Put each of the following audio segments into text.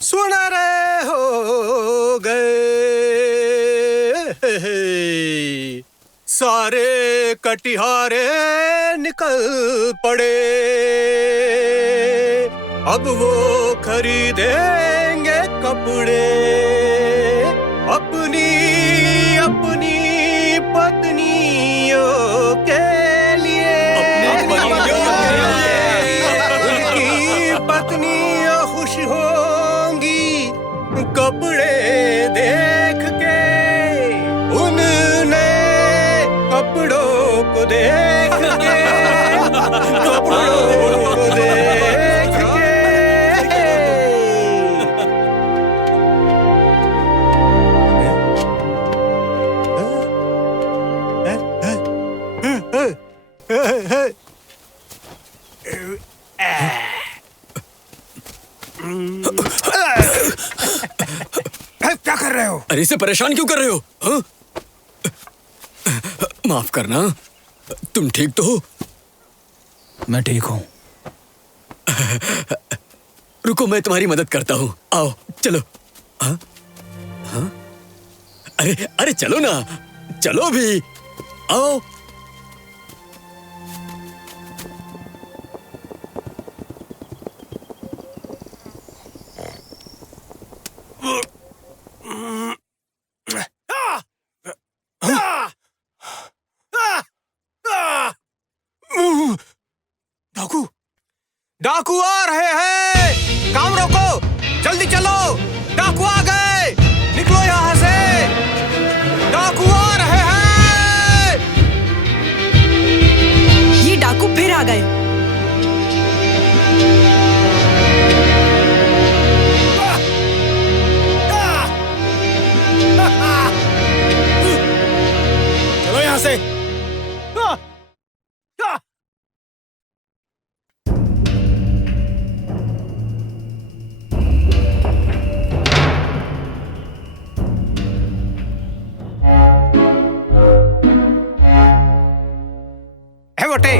सुन रहे हो गए सारे कटिहारे निकल पड़े, अब वो खरीदेंगे कपड़े अपनी अपनी पत्नियों के लिए। उनकी पत्नियां खुश होंगी कपड़े देख के, उनने कपड़ों को देख के, कपड़ों को देख के। क्या कर रहे हो? अरे इसे परेशान क्यों कर रहे हो? हाँ? माफ करना, तुम ठीक तो हो? मैं ठीक हूँ। रुको, मैं तुम्हारी मदद करता हूँ। आओ चलो। हाँ? हाँ? अरे अरे चलो ना, चलो भी, आओ। डाकू डाकू आ रहे हैं, काम रोको, जल्दी चलो, डाकू आ गए, निकलो यहाँ से, डाकू आ रहे हैं। ये डाकू फिर आ गए। चलो यहाँ से। मोटे,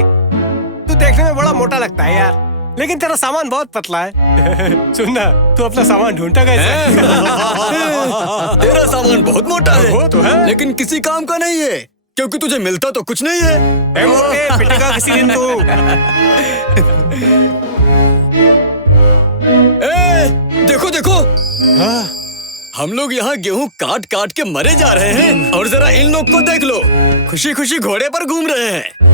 तू देखने में बड़ा मोटा लगता है यार, लेकिन तेरा सामान बहुत पतला है। सुनना, तू अपना सामान ढूंढता कैसे? तेरा सामान बहुत मोटा है, वो तो है, लेकिन किसी काम का नहीं है, क्योंकि तुझे मिलता तो कुछ नहीं है। ए मोटे, पिटेगा किसी दिन तू। देखो देखो, हम लोग यहाँ गेहूं काट काट के मरे जा रहे हैं, और जरा इन लोग को देख लो, खुशी खुशी घोड़े पर घूम रहे हैं।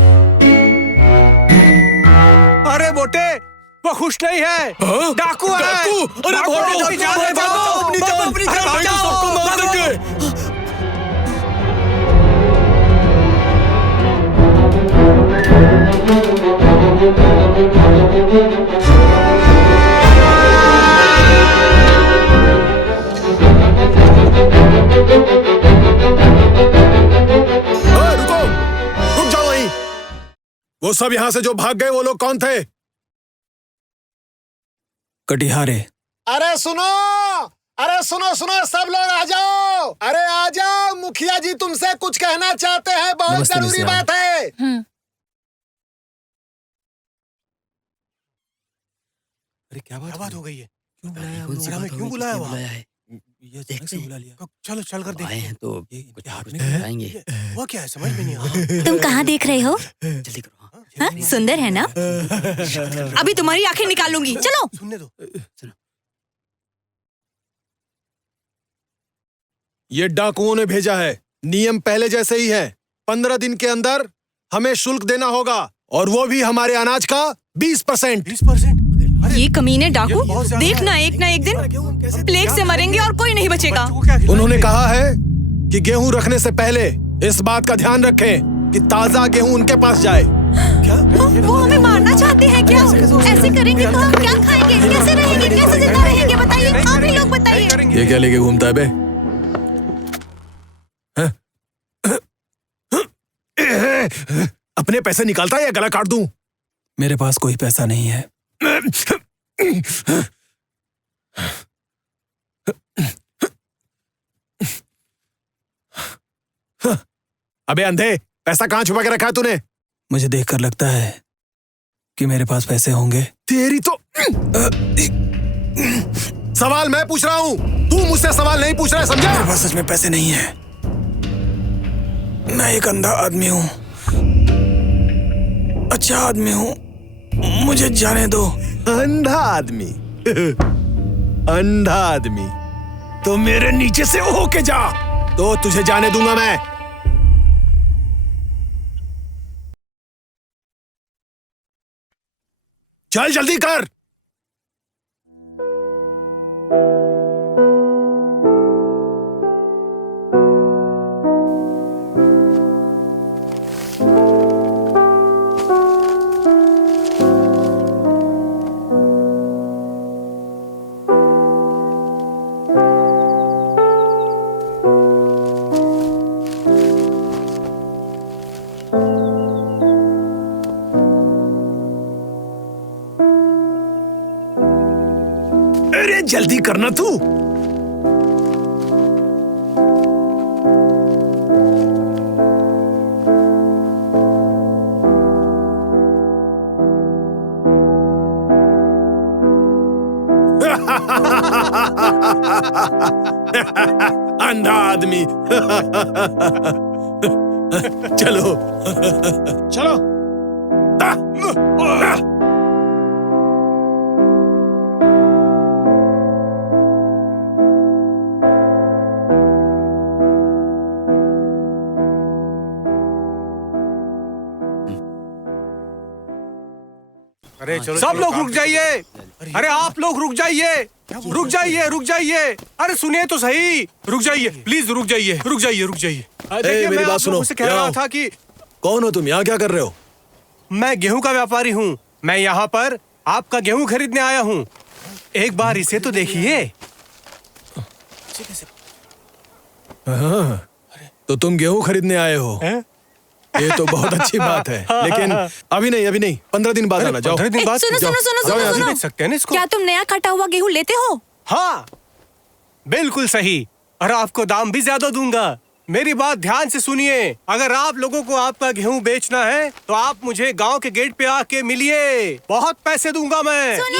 अरे मोटे, वो खुश नहीं है, डाकू है। डाकू, अरे भागो, अपनी जान बचाओ, अपनी जान बचाओ, सबको मार देंगे। रुको, रुक जाओ वहीं। वो सब यहाँ से जो भाग गए वो लोग कौन थे? कटिहारे। अरे सुनो, अरे सुनो सुनो, सब लोग आ जाओ, अरे आ जाओ, मुखिया जी तुमसे कुछ कहना चाहते हैं, बहुत जरूरी बात है। अरे क्या बात हो गई है? क्यों बुलाया? क्यों बुलाया वहाँ? ये अचानक से बुला लिया। चलो चल कर देखते हैं। तो कुछ हाथ में आएंगे। वो क्या है, समझ में नहीं आ रहा। तुम कहाँ देख रहे हो? जल्दी करो। हाँ? सुंदर है ना? अभी तुम्हारी आंखें निकालूंगी, चलो। सुनने दो। ये डाकुओं ने भेजा है, नियम पहले जैसे ही है, 15 दिन के अंदर हमें शुल्क देना होगा, और वो भी हमारे अनाज का 20%। 20%? ये कमीने डाकू, देखना एक ना एक दिन प्लेग से मरेंगे और कोई नहीं बचेगा। उन्होंने कहा है कि गेहूं रखने से पहले इस बात का ध्यान रखें कि ताजा गेहूं उनके पास जाए। क्या? वो हमें मारना चाहते हैं क्या? ऐसे करेंगे तो हम क्या खाएंगे, कैसे रहेंगे, कैसे जिंदा रहेंगे, बताइए, आप ही लोग बताइए। ये क्या लेके घूमता है बे? अपने पैसे निकालता है या गला काट दूं? मेरे पास कोई पैसा नहीं है। अबे अंधे, पैसा कहाँ छुपा के रखा है तूने? मुझे देखकर लगता है कि मेरे पास पैसे होंगे। तेरी तो सवाल मैं पूछ रहा हूँ, तू मुझसे सवाल नहीं पूछ रहा है, समझा? मेरे पास सच में पैसे नहीं है। मैं एक अंधा आदमी हूँ, अच्छा आदमी हूँ, मुझे जाने दो। अंधा आदमी? अंधा आदमी तो मेरे नीचे से होके जा, तो तुझे जाने दूंगा मैं। चल जल्दी कर। अरे जल्दी करना तू। अंधा आदमी। चलो चलो। अरे चलो, सब लोग रुक जाइए। अरे आप लोग रुक जाइए, रुक जाइए, रुक जाइए। अरे सुनिए तो सही, रुक जाइए प्लीज, रुक जाइए, रुक जाइए, रुक जाइए। देखिए, मेरी मैं बात आप सुनो, लोगों से कह यहाँ रहा आओ। था कि कौन हो तुम? यहाँ क्या कर रहे हो? मैं गेहूं का व्यापारी हूँ। मैं यहाँ पर आपका गेहूं खरीदने आया हूँ। एक बार इसे तो देखिए। हाँ, तो तुम गेहूं खरीदने आए हो? ये तो बहुत अच्छी बात है, लेकिन अभी नहीं, 15 दिन बाद आना। जाओ। 15 दिन बाद सुनो जाओ। सुनो सुनो जाओ, यहाँ सुनो से सुनो। बेच सकते हैं ना इसको। क्या तुम नया कटा हुआ गेहूं लेते हो? हाँ बिल्कुल सही, और आपको दाम भी ज्यादा दूंगा। मेरी बात ध्यान से सुनिए। अगर आप लोगों को आपका गेहूं बेचना है तो आप मुझे गांव के गेट पे आके मिलिए, बहुत पैसे दूंगा मैं। चलो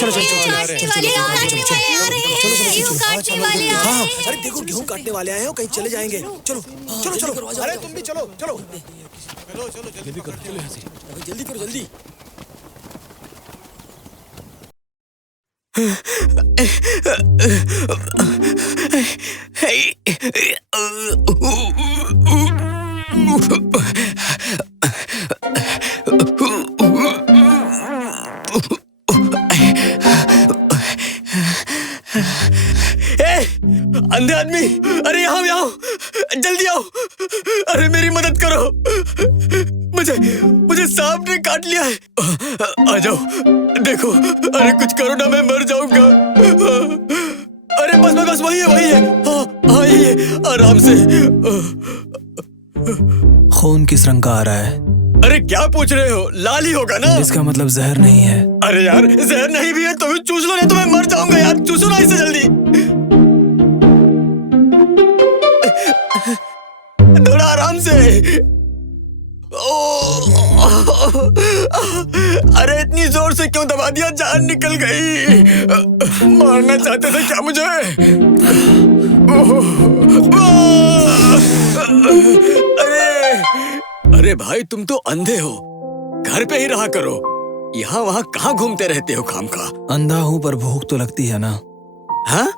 चलो चलो अरे देखो गेहूं काटने वाले आए हो, कहीं चले जाएंगे। चलो चलो चलो। अरे तुम भी चलो चलो। जल्दी करो जल्दी। अंधे आदमी, अरे यहाँ आओ, जल्दी आओ। अरे मेरी मदद करो, मुझे सांप ने काट लिया है। आ जाओ, देखो, अरे कुछ करो ना, मैं मर जाऊंगा। अरे बस वही है। हाँ यही है, आराम से। खून किस रंग का आ रहा है? अरे क्या पूछ रहे हो? लाल ही होगा ना। इसका मतलब जहर नहीं है। अरे यार, जहर नहीं भी है तो भी चूस लो, नहीं तो मैं मर जाऊंगा यार। चूसो ना इसे जल्दी, थोड़ा आराम से। अरे इतनी जोर से क्यों दबा दिया? जान निकल गई। मारना चाहते थे क्या मुझे? अरे भाई, तुम तो अंधे हो, घर पे ही रहा करो। यहाँ वहाँ कहाँ घूमते रहते हो खामखा? अंधा हूँ पर भूख तो लगती है ना। हाँ?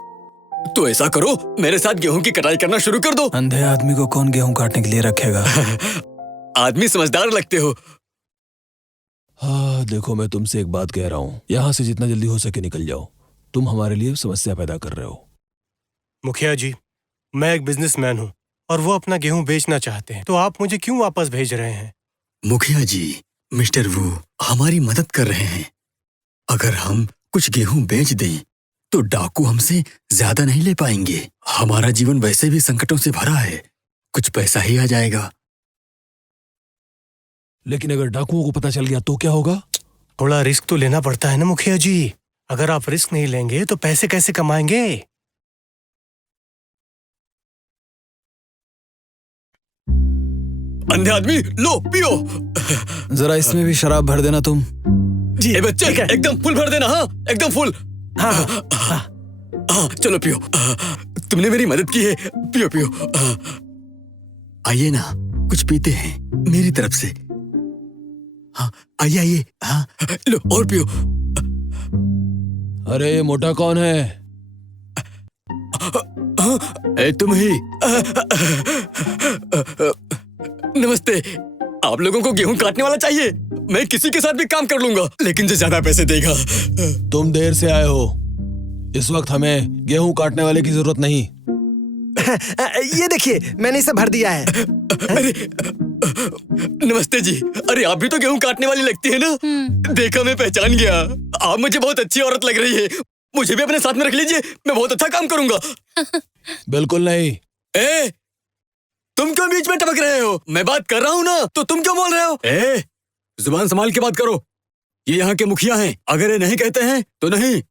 तो ऐसा करो, मेरे साथ गेहूं की कटाई करना शुरू कर दो। अंधे आदमी को कौन गेहूं काटने के लिए रखेगा? आदमी समझदार लगते हो। हाँ देखो, मैं तुमसे एक बात कह रहा हूँ, यहाँ से जितना जल्दी हो सके निकल जाओ। तुम हमारे लिए समस्या पैदा कर रहे हो। मुखिया जी, मैं एक बिजनेसमैन हूँ और वो अपना गेहूं बेचना चाहते हैं, तो आप मुझे क्यों वापस भेज रहे हैं? मुखिया जी, मिस्टर वू हमारी मदद कर रहे हैं। अगर हम कुछ गेहूं बेच दें तो डाकू हमसे ज्यादा नहीं ले पाएंगे। हमारा जीवन वैसे भी संकटों से भरा है, कुछ पैसा ही आ जाएगा। लेकिन अगर डाकुओं को पता चल गया तो क्या होगा? थोड़ा रिस्क तो लेना पड़ता है ना मुखिया जी। अगर आप रिस्क नहीं लेंगे तो पैसे कैसे कमाएंगे? अंधे आदमी, लो पियो। जरा इसमें भी शराब भर देना तुम। जी, ए बच्चे ठीक है। एकदम फुल भर देना, हाँ एकदम फुल। हाँ हाँ चलो पियो। तुमने मेरी मदद की है, पियो पियो। आइए ना, कुछ पीते हैं मेरी तरफ से। हाँ आइए आइए। हाँ लो और पियो। अरे ये मोटा कौन है? ए तुम ही। नमस्ते। आप लोगों को गेहूं काटने वाला चाहिए? मैं किसी के साथ भी काम कर लूंगा, लेकिन जो ज्यादा पैसे देगा। तुम देर से आए हो, इस वक्त हमें गेहूं काटने वाले की जरूरत नहीं। ये देखिए, मैंने इसे भर दिया है। अरे नमस्ते जी। अरे आप भी तो गेहूं काटने वाली लगती है ना? देखा, मैं पहचान गया। आप मुझे बहुत अच्छी औरत लग रही है। मुझे भी अपने साथ में रख लीजिए, मैं बहुत अच्छा काम करूंगा। बिल्कुल नहीं। ए, तुम क्यों बीच में टपक रहे हो? मैं बात कर रहा हूँ ना, तो तुम क्यों बोल रहे हो? ए, जुबान संभाल के बात करो। ये यहाँ के मुखिया हैं, अगर ये नहीं कहते हैं तो नहीं।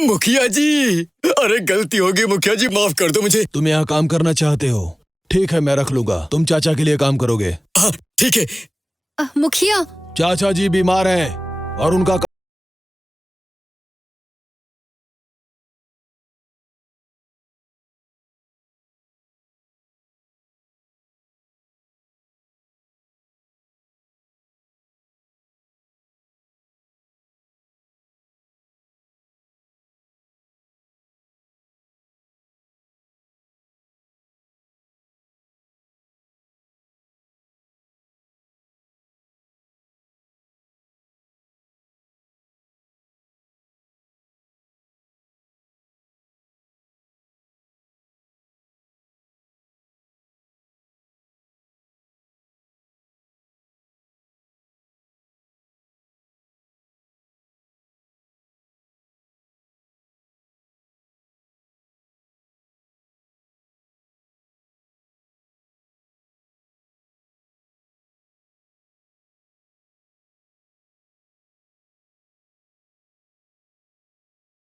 मुखिया जी, अरे गलती होगी मुखिया जी, माफ कर दो मुझे। तुम यहाँ काम करना चाहते हो? ठीक है, मैं रख लूंगा। तुम चाचा के लिए काम करोगे। हाँ ठीक है। मुखिया, चाचा जी बीमार हैं और उनका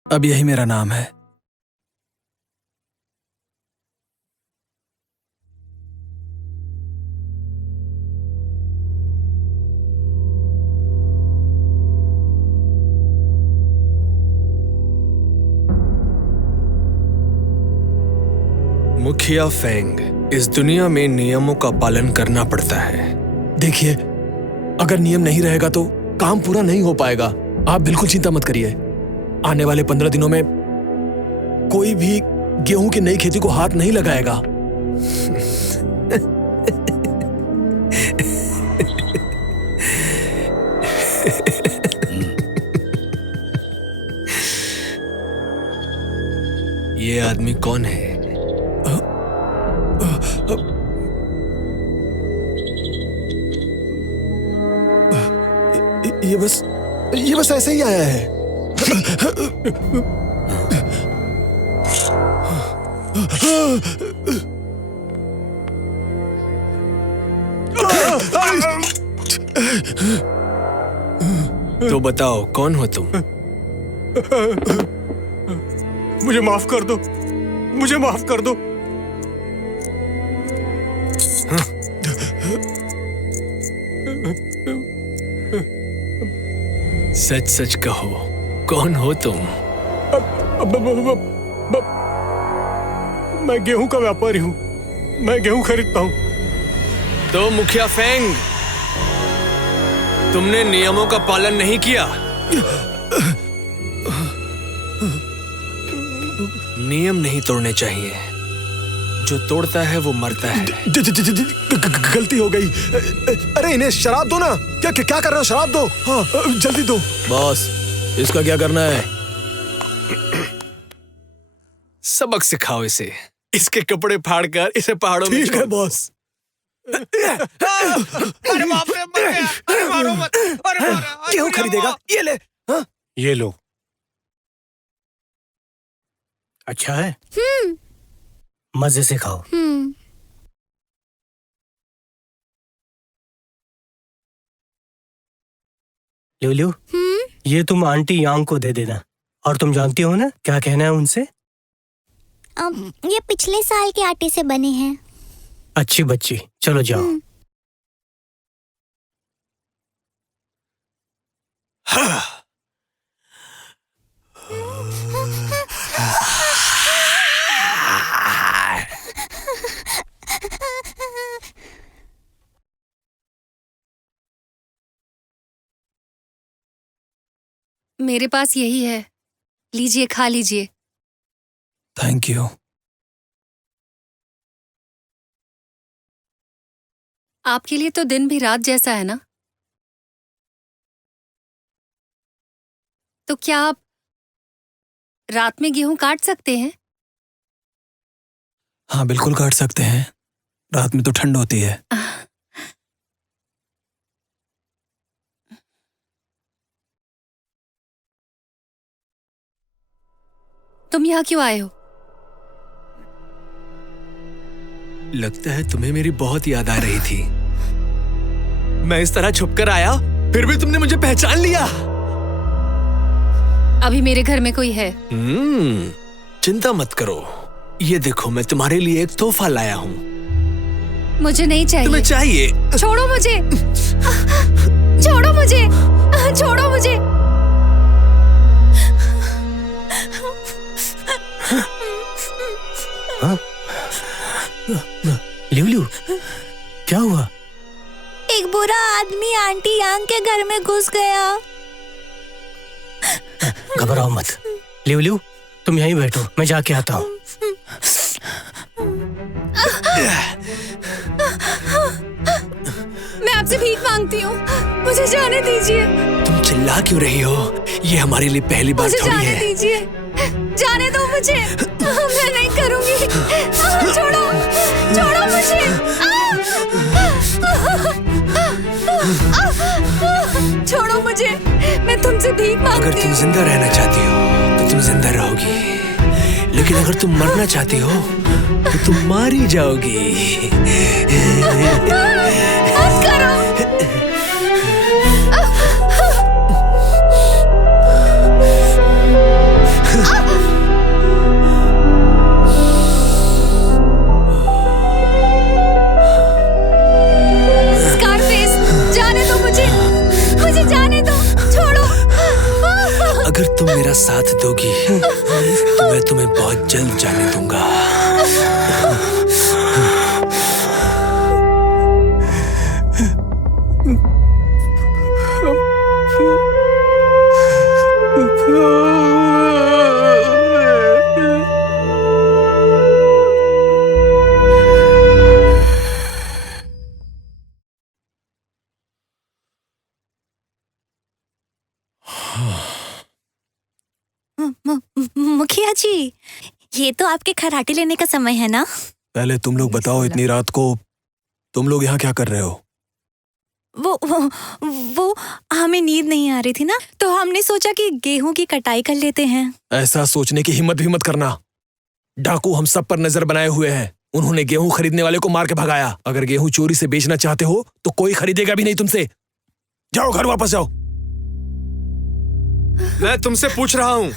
अब यही मेरा नाम है। मुखिया फेंग, इस दुनिया में नियमों का पालन करना पड़ता है। देखिए, अगर नियम नहीं रहेगा तो काम पूरा नहीं हो पाएगा। आप बिल्कुल चिंता मत करिए। आने वाले 15 दिनों में कोई भी गेहूं की नई खेती को हाथ नहीं लगाएगा। ये आदमी कौन है? ये बस ऐसे ही आया है। तो बताओ, कौन हो तुम? मुझे माफ कर दो, मुझे माफ कर दो। सच सच कहो, कौन हो तुम? मैं गेहूं का व्यापारी हूं, मैं गेहूं खरीदता हूं। तो मुखिया फेंग, तुमने नियमों का पालन नहीं किया। नियम नहीं तोड़ने चाहिए, जो तोड़ता है वो मरता है। गलती हो गई। अरे इन्हें शराब दो ना। क्या क्या कर रहे हो? शराब दो। हाँ जल्दी दो। बॉस, इसका क्या करना है? सबक सिखाओ इसे। इसके कपड़े फाड़कर इसे पहाड़ों में ठीक है बॉस। अरे बाप रे, मर गया। अरे मारो मत। अरे मारो। गेहूं खरीदेगा? ये ले। हाँ? ये लो। अच्छा है, मजे से खाओ। लुलु, ये तुम आंटी यांग को दे देना। और तुम जानती हो ना क्या कहना है उनसे? ये पिछले साल के आटे से बने हैं। अच्छी बच्ची, चलो जाओ। मेरे पास यही है, लीजिए, खा लीजिए। Thank you. आपके लिए तो दिन भी रात जैसा है ना? तो क्या आप रात में गेहूं काट सकते हैं? हाँ, बिल्कुल काट सकते हैं। रात में तो ठंड होती है। तुम यहाँ क्यों आए हो? लगता है तुम्हें मेरी बहुत याद आ रही थी। मैं इस तरह छुपकर आया, फिर भी तुमने मुझे पहचान लिया। अभी मेरे घर में कोई है। चिंता मत करो। ये देखो, मैं तुम्हारे लिए एक तोहफा लाया हूँ। मुझे नहीं चाहिए। तुम्हें चाहिए? छोड़ो मुझे। छोड़ो मुझे। छोड़ो मुझे। लिवलिव, क्या हुआ? एक बुरा आदमी आंटी यांग के घर में घुस गया। घबराओ मत। लिवलिव, तुम यहीं बैठो, मैं जाके आता हूँ। मैं आपसे भीख मांगती हूँ, मुझे जाने दीजिए। तुम चिल्ला क्यों रही हो? ये हमारे लिए पहली बार मुझे थोड़ी जाने है। दीजिए, जाने दो मुझे। मैं नहीं करूँगी। छोड़ो, छोड़ो मुझे। छोड़ो मुझे, मैं तुमसे भीख मांगती हूँ। अगर तुम जिंदा रहना चाहती हो तो तुम जिंदा रहोगी, लेकिन अगर तुम मरना चाहती हो तो तुम मारी जाओगी। मत करो। स्कारफेस, जाने दो मुझे, मुझे जाने दो, छोड़ो। अगर तुम मेरा साथ दोगी तो मैं तुम्हें बहुत जल्द जाने दूंगा। मुखिया जी, ये तो आपके खराटे लेने का समय है ना? पहले तुम लोग बताओ, इतनी रात को तुम लोग यहाँ क्या कर रहे हो? वो हमें नींद नहीं आ रही थी ना, तो हमने सोचा कि गेहूं की कटाई कर लेते हैं। ऐसा सोचने की हिम्मत भी मत करना। डाकू हम सब पर नजर बनाए हुए हैं। उन्होंने गेहूं खरीदने वाले को मार के भगाया। अगर गेहूं चोरी से बेचना चाहते हो तो कोई खरीदेगा भी नहीं तुमसे। जाओ, घर वापस जाओ। मैं तुमसे पूछ रहा हूँ,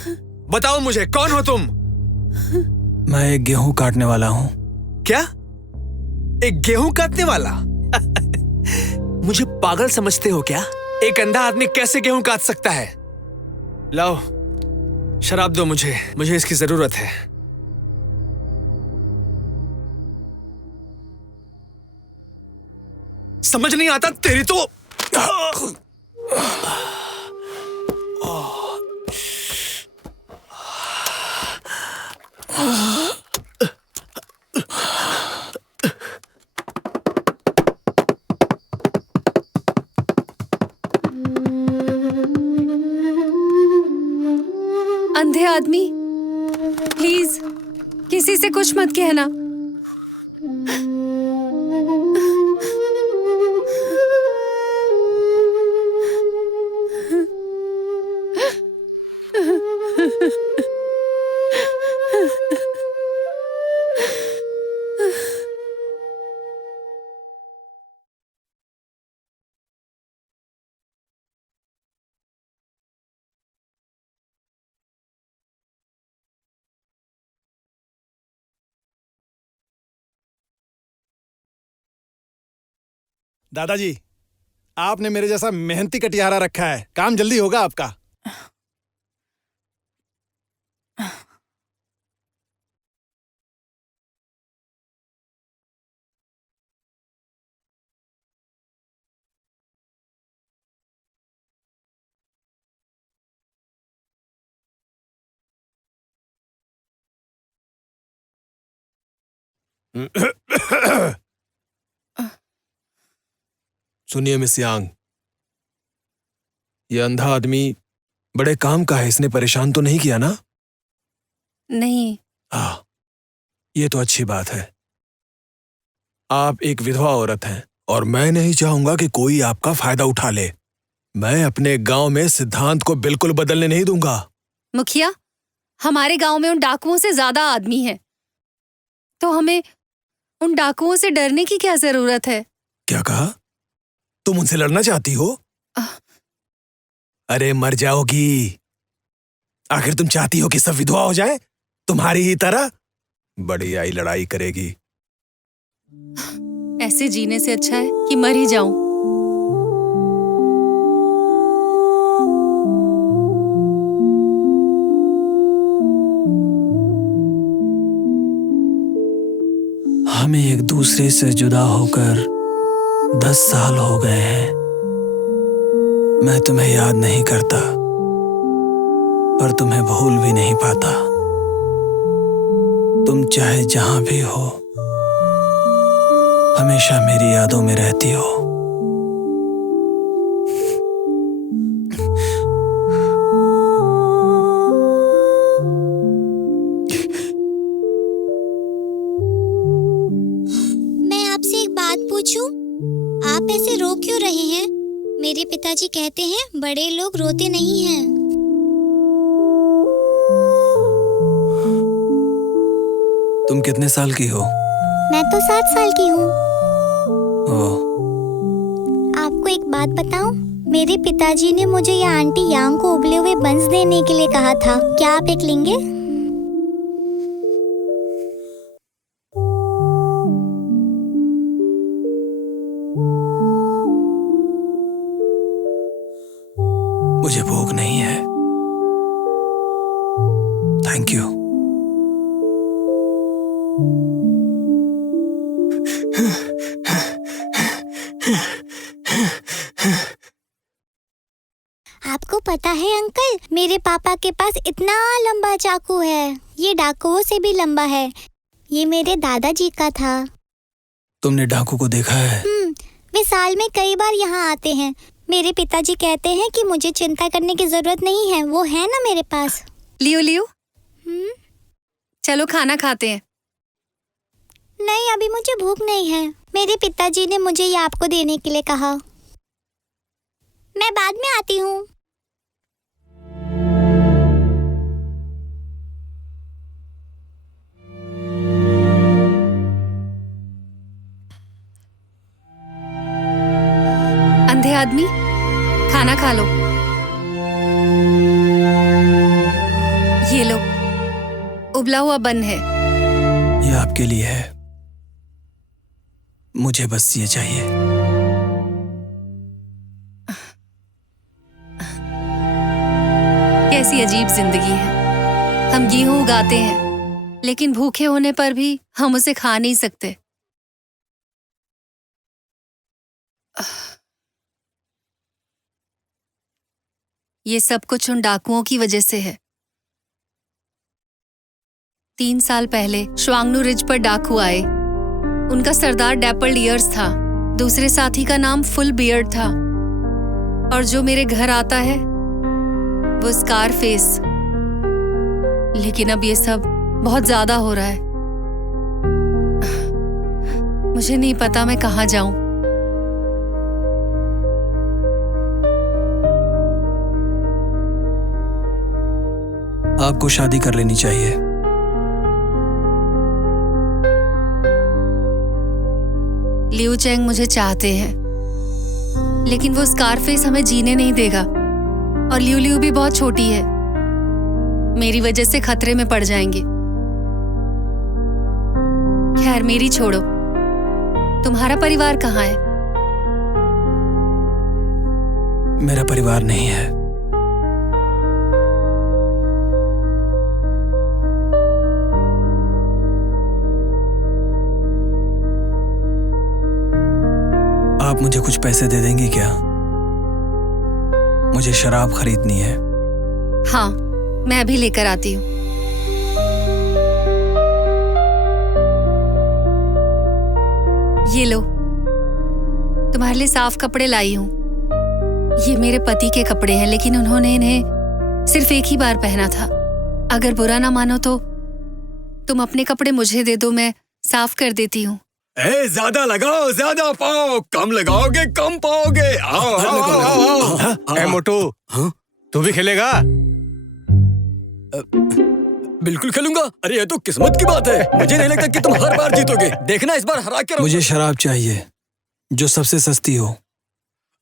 बताओ मुझे, कौन हो तुम? मैं एक गेहूं काटने वाला हूँ। क्या? एक गेहूं काटने वाला? मुझे पागल समझते हो क्या? एक अंधा आदमी कैसे गेहूं काट सकता है? लाओ, शराब दो मुझे, मुझे इसकी जरूरत है। समझ नहीं आता तेरी तो। अंधे आदमी, प्लीज किसी से कुछ मत कहना। दादाजी, आपने मेरे जैसा मेहनती कटियारा रखा है, काम जल्दी होगा आपका। सुनिए मिस यांग, ये अंधा आदमी बड़े काम का है, इसने परेशान तो नहीं किया ना? नहीं। हाँ, ये तो अच्छी बात है। आप एक विधवा औरत हैं और मैं नहीं चाहूंगा कि कोई आपका फायदा उठा ले। मैं अपने गांव में सिद्धांत को बिल्कुल बदलने नहीं दूंगा। मुखिया, हमारे गांव में उन डाकुओं से ज्यादा आदमी हैं, तो हमें उन डाकुओं से डरने की क्या जरूरत है? क्या कहा? तुम उनसे लड़ना चाहती हो? अरे मर जाओगी। आखिर तुम चाहती हो कि सब विधवा हो जाए तुम्हारी ही तरह? बड़ी आई लड़ाई करेगी। ऐसे जीने से अच्छा है कि मर ही जाऊं। हमें एक दूसरे से जुदा होकर 10 साल हो गए हैं। मैं तुम्हें याद नहीं करता, पर तुम्हें भूल भी नहीं पाता। तुम चाहे जहां भी हो, हमेशा मेरी यादों में रहती हो। मैं आपसे एक बात पूछूं? आप ऐसे रो क्यों रहे हैं? मेरे पिताजी कहते हैं बड़े लोग रोते नहीं हैं। तुम कितने साल की हो? मैं तो 7 साल की हूँ। ओह, आपको एक बात बताऊं? मेरे पिताजी ने मुझे या आंटी यांग को उबले हुए बंस देने के लिए कहा था। क्या आप एक लेंगे? मुझे भूख नहीं है। Thank you. आपको पता है अंकल, मेरे पापा के पास इतना लंबा चाकू है, ये डाकुओं से भी लंबा है। ये मेरे दादाजी का था। तुमने डाकू को देखा है? वे साल में कई बार यहाँ आते हैं। मेरे पिताजी कहते हैं कि मुझे चिंता करने की जरूरत नहीं है, वो है ना मेरे पास। लियो लियो, चलो खाना खाते हैं। नहीं, अभी मुझे भूख नहीं है। मेरे पिताजी ने मुझे ये आपको देने के लिए कहा। मैं बाद में आती हूँ। अंधे आदमी, खाना खा लो। ये लो, उबला हुआ बन है। ये आपके लिए है। मुझे बस ये चाहिए। कैसी अजीब जिंदगी है। हम गेहूं उगाते हैं, लेकिन भूखे होने पर भी हम उसे खा नहीं सकते। ये सब कुछ उन डाकुओं की वजह से है। 3 साल पहले श्वांगनू रिज पर डाकू आए। उनका सरदार डैपल ईयर्स था, दूसरे साथी का नाम फुल बियर्ड था, और जो मेरे घर आता है वो स्कार फेस। लेकिन अब ये सब बहुत ज्यादा हो रहा है। मुझे नहीं पता मैं कहाँ जाऊं। आपको शादी कर लेनी चाहिए। लियू चेंग मुझे चाहते हैं, लेकिन वो स्कारफेस हमें जीने नहीं देगा। और लियू लियू भी बहुत छोटी है, मेरी वजह से खतरे में पड़ जाएंगे। खैर, मेरी छोड़ो। तुम्हारा परिवार कहाँ है? मेरा परिवार नहीं है। आप मुझे कुछ पैसे दे देंगे क्या? मुझे शराब खरीदनी है। हाँ, मैं अभी लेकर आती हूँ। ये लो, तुम्हारे लिए साफ कपड़े लाई हूँ। ये मेरे पति के कपड़े हैं, लेकिन उन्होंने इन्हें सिर्फ एक ही बार पहना था। अगर बुरा ना मानो तो तुम अपने कपड़े मुझे दे दो, मैं साफ कर देती हूँ। ज्यादा लगाओ, ज्यादा पाओ, कम लगाओगे कम पाओगे। आओ आओ आओ आओ। ए मोटू, तू भी खेलेगा? बिल्कुल खेलूंगा। अरे ये तो किस्मत की बात है। मुझे नहीं लगता कि तुम हर बार जीतोगे। देखना इस बार हरा के। मुझे शराब चाहिए जो सबसे सस्ती हो।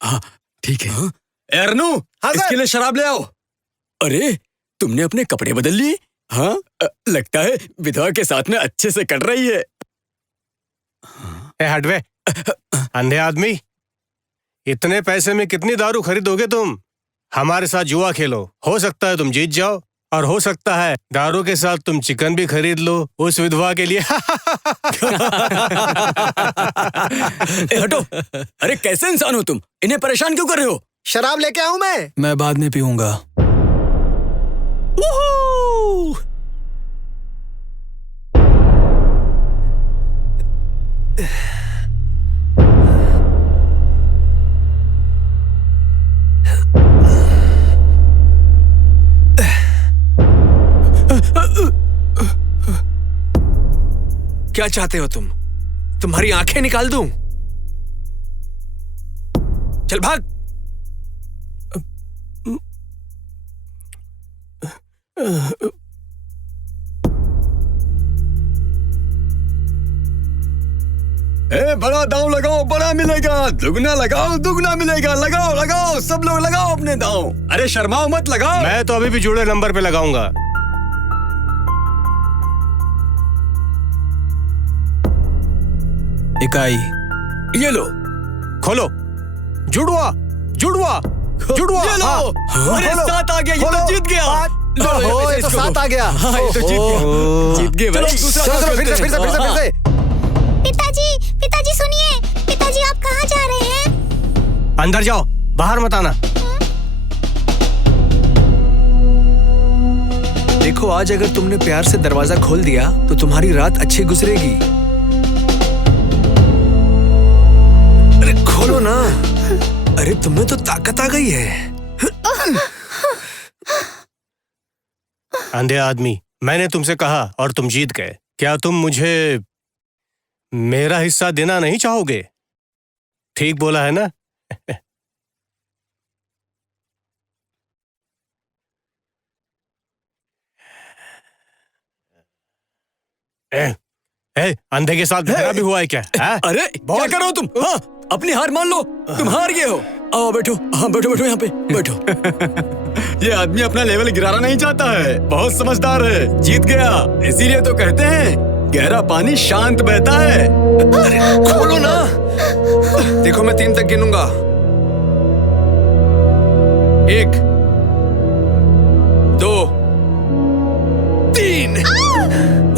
हाँ ठीक है। एरनू, इसके लिए शराब ले आओ। अरे तुमने अपने कपड़े बदल लिए? हाँ, लगता है विधवा के साथ में अच्छे से कट रही है। ए हटवे, अंधे आदमी, इतने पैसे में कितनी दारू खरीदोगे तुम? हमारे साथ जुआ खेलो, हो सकता है तुम जीत जाओ, और हो सकता है दारू के साथ तुम चिकन भी खरीद लो उस विधवा के लिए। हटो। अरे कैसे इंसान हो तुम? इन्हें परेशान क्यों कर रहे हो? शराब लेके आऊं मैं? मैं बाद में पीऊंगा। क्या चाहते हो तुम? तुम्हारी आंखें निकाल दूं? चल भाग। बड़ा दांव लगाओ, बड़ा मिलेगा। दुगना लगाओ, दुगना मिलेगा। लगाओ लगाओ, सब लोग लगाओ अपने दांव। अरे शर्माओ मत, लगाओ। मैं तो अभी भी जुड़े नंबर पे लगाऊंगा। इकाई ये लो, खोलो। जुड़वा जुड़वा जुड़वा। ये लो। हाँ। अरे सात आ गया, ये तो जीत गया। ओहो, ये तो सात आ गया। हाँ, ये तो जीत गया। जीत गए भाई। चलो फिर से। पिताजी, पिताजी सुनिए। पिताजी आप कहाँ जा रहे हैं? अंदर जाओ, बाहर मत आना। देखो, आज अगर तुमने प्यार से दरवाजा खोल दिया तो तुम्हारी रात अच्छी गुजरेगी। अरे खोलो ना। अरे तुम्हें तो ताकत आ गई है। अंधे आदमी, मैंने तुमसे कहा और तुम जीत गए। क्या तुम मुझे मेरा हिस्सा देना नहीं चाहोगे? ठीक बोला है ना? अंधे के साथ झगड़ा भी हुआ है क्या? अरे क्या कर रहे हो तुम? हाँ, अपनी हार मान लो, तुम हार गए हो। आओ बैठो। हाँ बैठो बैठो, यहाँ पे बैठो। ये आदमी अपना लेवल गिराना नहीं चाहता है, बहुत समझदार है, जीत गया। इसीलिए तो कहते हैं गहरा पानी शांत बहता है। अरे खोलो ना। देखो, मैं 3 तक गिनूंगा। 1 2 3।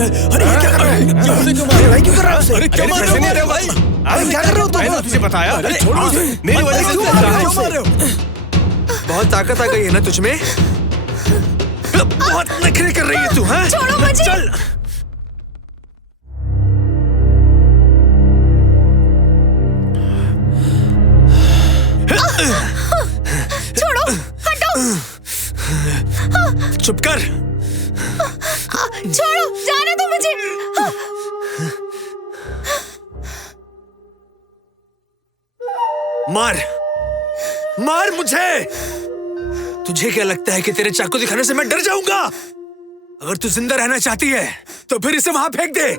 अरे ये क्या कर रहा है? भाई क्यों कर रहा है? अरे क्या मार रहे हो भाई? अरे क्या कर रहे हो तुम? मैंने तुझे बताया। अरे छोड़ो उसे। मेरी वजह से क्यों मार रहे हो? बहुत ताकत आ गई है ना तुझमें? बहुत नखरे कर रही है तू। हाँ, छोड़ो मुझे। चल। छोड़ो, हटो। चुप कर। छोड़ो, जाने दो मुझे। मार मार मुझे। तुझे क्या लगता है कि तेरे चाकू दिखाने से मैं डर जाऊंगा? अगर तू जिंदा रहना चाहती है तो फिर इसे वहां फेंक दे।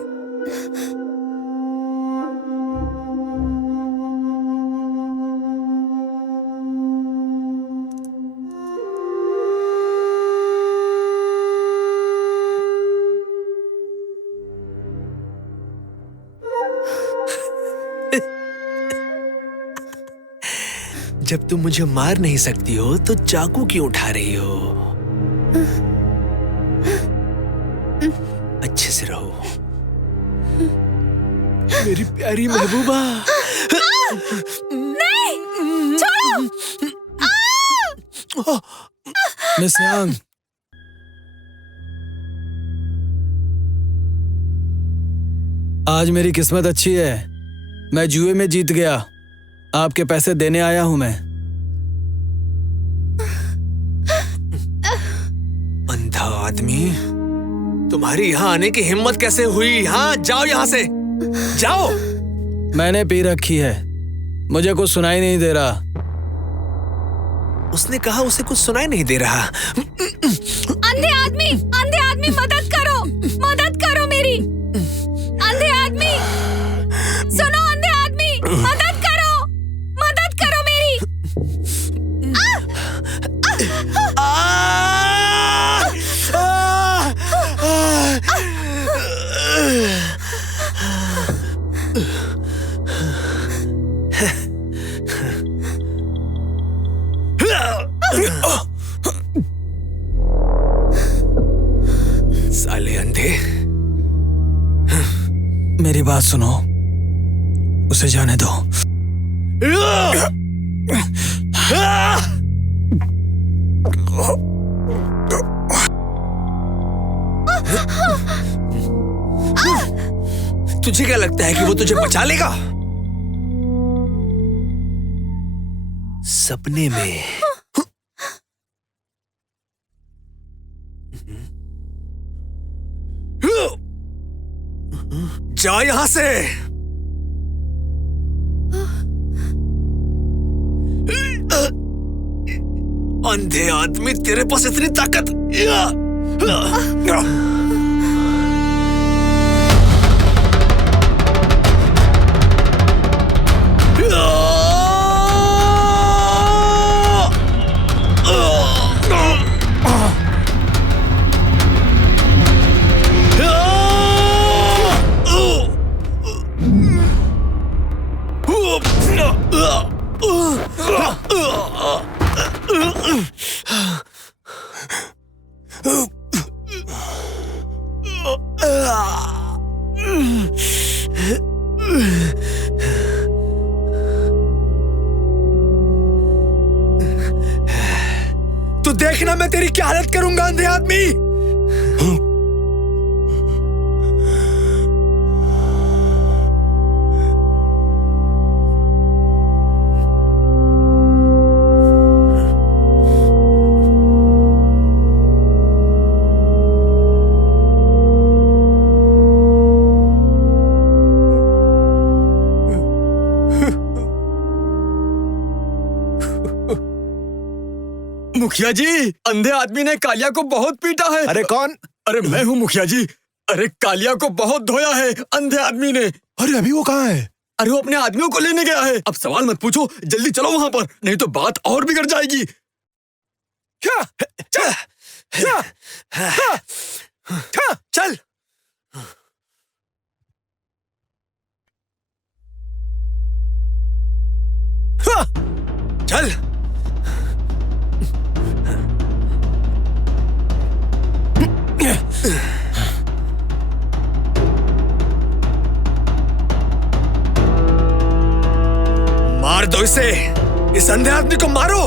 जब तुम मुझे मार नहीं सकती हो तो चाकू क्यों उठा रही हो? अच्छे से रहो मेरी प्यारी महबूबा। नहीं, छोड़ो। मिस यांग, आज मेरी किस्मत अच्छी है। मैं जुए में जीत गया। आपके पैसे देने आया हूं मैं। अंधा आदमी, तुम्हारी यहाँ आने की हिम्मत कैसे हुई? हाँ, जाओ यहाँ से, जाओ। मैंने पी रखी है, मुझे कुछ सुनाई नहीं दे रहा। उसने कहा उसे कुछ सुनाई नहीं दे रहा। अंधे आदमी मदद करो मेरी। अंधे आदमी, सुनो, अंधे आदमी मदद करो मेरी। साले अंधे, मेरी बात सुनो, उसे जाने दो। तुझे क्या लगता है कि वो तुझे बचा लेगा? सपने में। जा यहां से। अंधे आदमी, तेरे पास इतनी ताकत। तू देखना मैं तेरी क्या हालत करूंगा, अंधे आदमी। मुखिया जी, अंधे आदमी ने कालिया को बहुत पीटा है। अरे कौन? अरे मैं हूँ मुखिया जी। अरे कालिया को बहुत धोया है अंधे आदमी ने। अरे अभी वो कहाँ है? अरे वो अपने आदमियों को लेने गया है। अब सवाल मत पूछो, जल्दी चलो वहां पर, नहीं तो बात और बिगड़ जाएगी। क्या? चल, चल। चल। मार दो इसे, इस अंधे आदमी को मारो।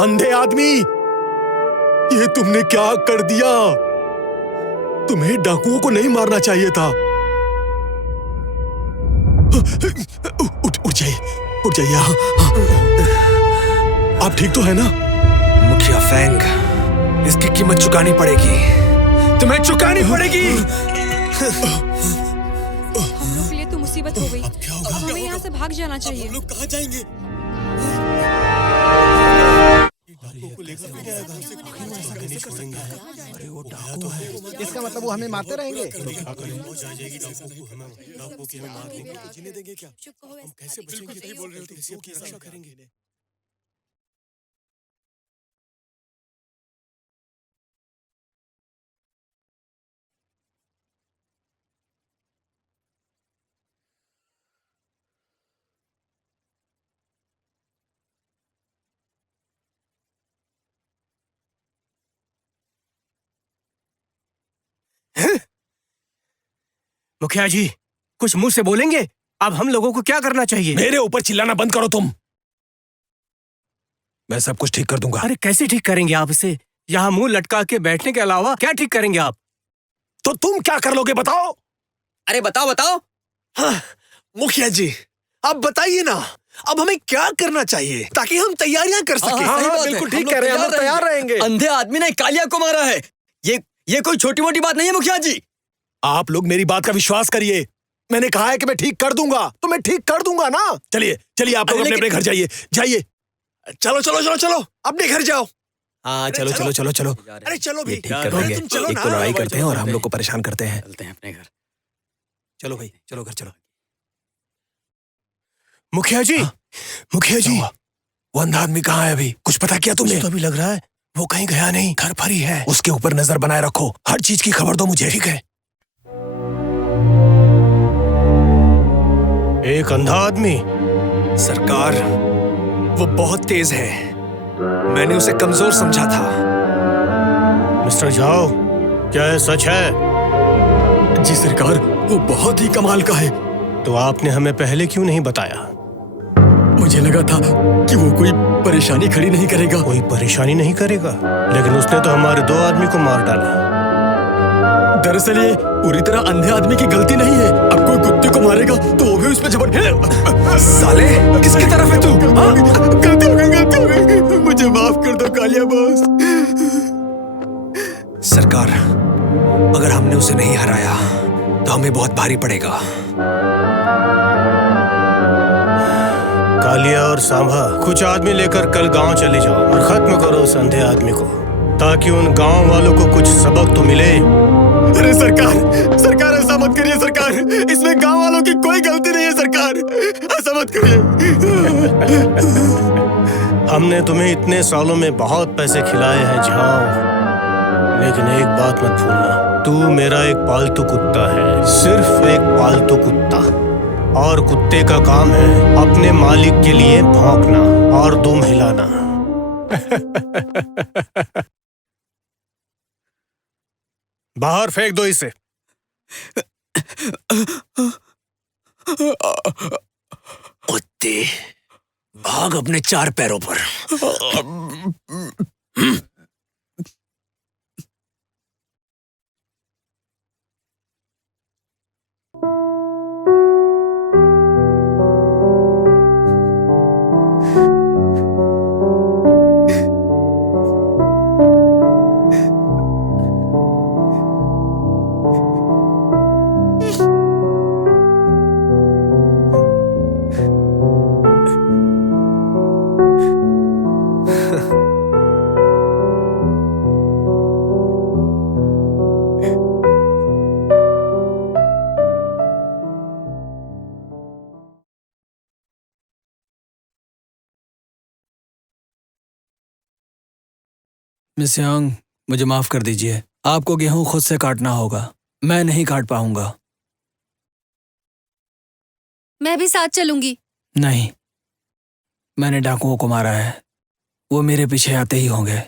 अंधे आदमी, ये तुमने क्या कर दिया? तुम्हें डाकुओं को नहीं मारना चाहिए था। उठ जाइए। हाँ। आप ठीक तो है ना? मुखिया फेंग, इसकी कीमत चुकानी पड़ेगी, तुम्हें चुकानी पड़ेगी। हम लोग के लिए तो मुसीबत हो गई। अब हमें यहाँ से भाग जाना चाहिए। हम लोग कहाँ जाएंगे? इसका मतलब वो हमें मारते रहेंगे। मुखिया जी, कुछ मुंह से बोलेंगे? अब हम लोगों को क्या करना चाहिए? मेरे ऊपर चिल्लाना बंद करो तुम। मैं सब कुछ ठीक कर दूंगा। अरे कैसे ठीक करेंगे आप इसे? यहाँ मुंह लटका के बैठने के अलावा क्या ठीक करेंगे आप? तो तुम क्या कर लोगे बताओ? अरे बताओ। हाँ, मुखिया जी आप बताइए ना, अब हमें क्या करना चाहिए ताकि हम तैयारियां कर सकें? हाँ, सही बात है। बिल्कुल हम ठीक लोग कह रहे हैं, हम लोग तैयार रहेंगे। अंधे आदमी ने कालिया को मारा है। ये कोई छोटी मोटी बात नहीं है मुखिया जी। आप लोग मेरी बात का विश्वास करिए। मैंने कहा है कि मैं ठीक कर दूंगा, तो मैं ठीक कर दूंगा ना। चलिए आप लोग अपने घर जाइए। चलो अपने घर जाओ। हाँ चलो। अरे चलो भाई, ठीक कर देंगे। तुम चलो एक ना। तो लड़ाई करते हैं और हम लोग को परेशान करते हैं। चलते हैं अपने घर। चलो भाई, चलो घर चलो। मुखिया जी, वो अंधा आदमी कहाँ है अभी? कुछ पता किया तुमने? तो अभी लग रहा है वो कहीं गया नहीं, घर पर ही है। उसके ऊपर नजर बनाए रखो, हर चीज की खबर दो मुझे, ठीक है? एक अंधा आदमी? सरकार, वो बहुत तेज है। मैंने उसे कमजोर समझा था। मिस्टर झाओ, क्या ये सच है? जी सरकार, वो बहुत ही कमाल का है। तो आपने हमें पहले क्यों नहीं बताया? मुझे लगा था कि वो कोई परेशानी खड़ी नहीं करेगा। कोई परेशानी नहीं करेगा, लेकिन उसने तो हमारे 2 आदमी को मार डाला। दरअसल ये पूरी तरह अंधे आदमी की गलती नहीं है। अब कोई कुत्ते को मारेगा तो वो भी उस पर साले, किसकी तरफ है तू? गलती हो गई। मुझे माफ कर दो कालिया बॉस। सरकार, अगर हमने उसे नहीं हराया तो हमें बहुत भारी पड़ेगा। कालिया और सांभा, कुछ आदमी लेकर कल गांव चले जाओ और खत्म करो उस अंधे आदमी को, ताकि उन गांव वालों को कुछ सबक तो मिले। अरे सरकार ऐसा मत करिए सरकार। इसमें गांव वालों की कोई गलती नहीं है सरकार, ऐसा मत करिए। हमने तुम्हें इतने सालों में बहुत पैसे खिलाए हैं झाओ, लेकिन एक बात मत भूलना, तू मेरा एक पालतू कुत्ता है, सिर्फ एक पालतू कुत्ता। और कुत्ते का काम है अपने मालिक के लिए भौंकना और दुम हिलाना। बाहर फेंक दो इसे। कुत्ते, भाग अपने 4 पैरों पर। मिस यांग, मुझे माफ कर दीजिए। आपको गेहूं खुद से काटना होगा, मैं नहीं काट पाऊंगा। मैं भी साथ चलूंगी। नहीं, मैंने डाकुओं को मारा है, वो मेरे पीछे आते ही होंगे।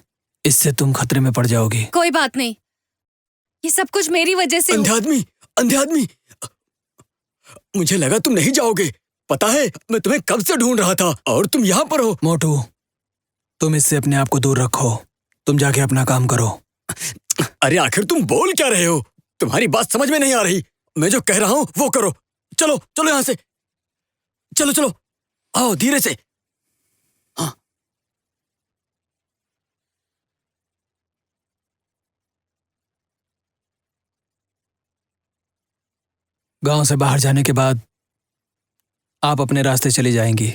इससे तुम खतरे में पड़ जाओगी। कोई बात नहीं, ये सब कुछ मेरी वजह से अंधे आदमी, मुझे लगा तुम नहीं जाओगे। पता है मैं तुम्हें कब से ढूंढ रहा था और तुम यहाँ पर हो। मोटू, तुम इससे अपने आप को दूर रखो। तुम जाके अपना काम करो। अरे आखिर तुम बोल क्या रहे हो? तुम्हारी बात समझ में नहीं आ रही। मैं जो कह रहा हूँ वो करो। चलो चलो यहाँ से, चलो चलो, आओ धीरे से। हाँ। गांव से बाहर जाने के बाद आप अपने रास्ते चली जाएंगी।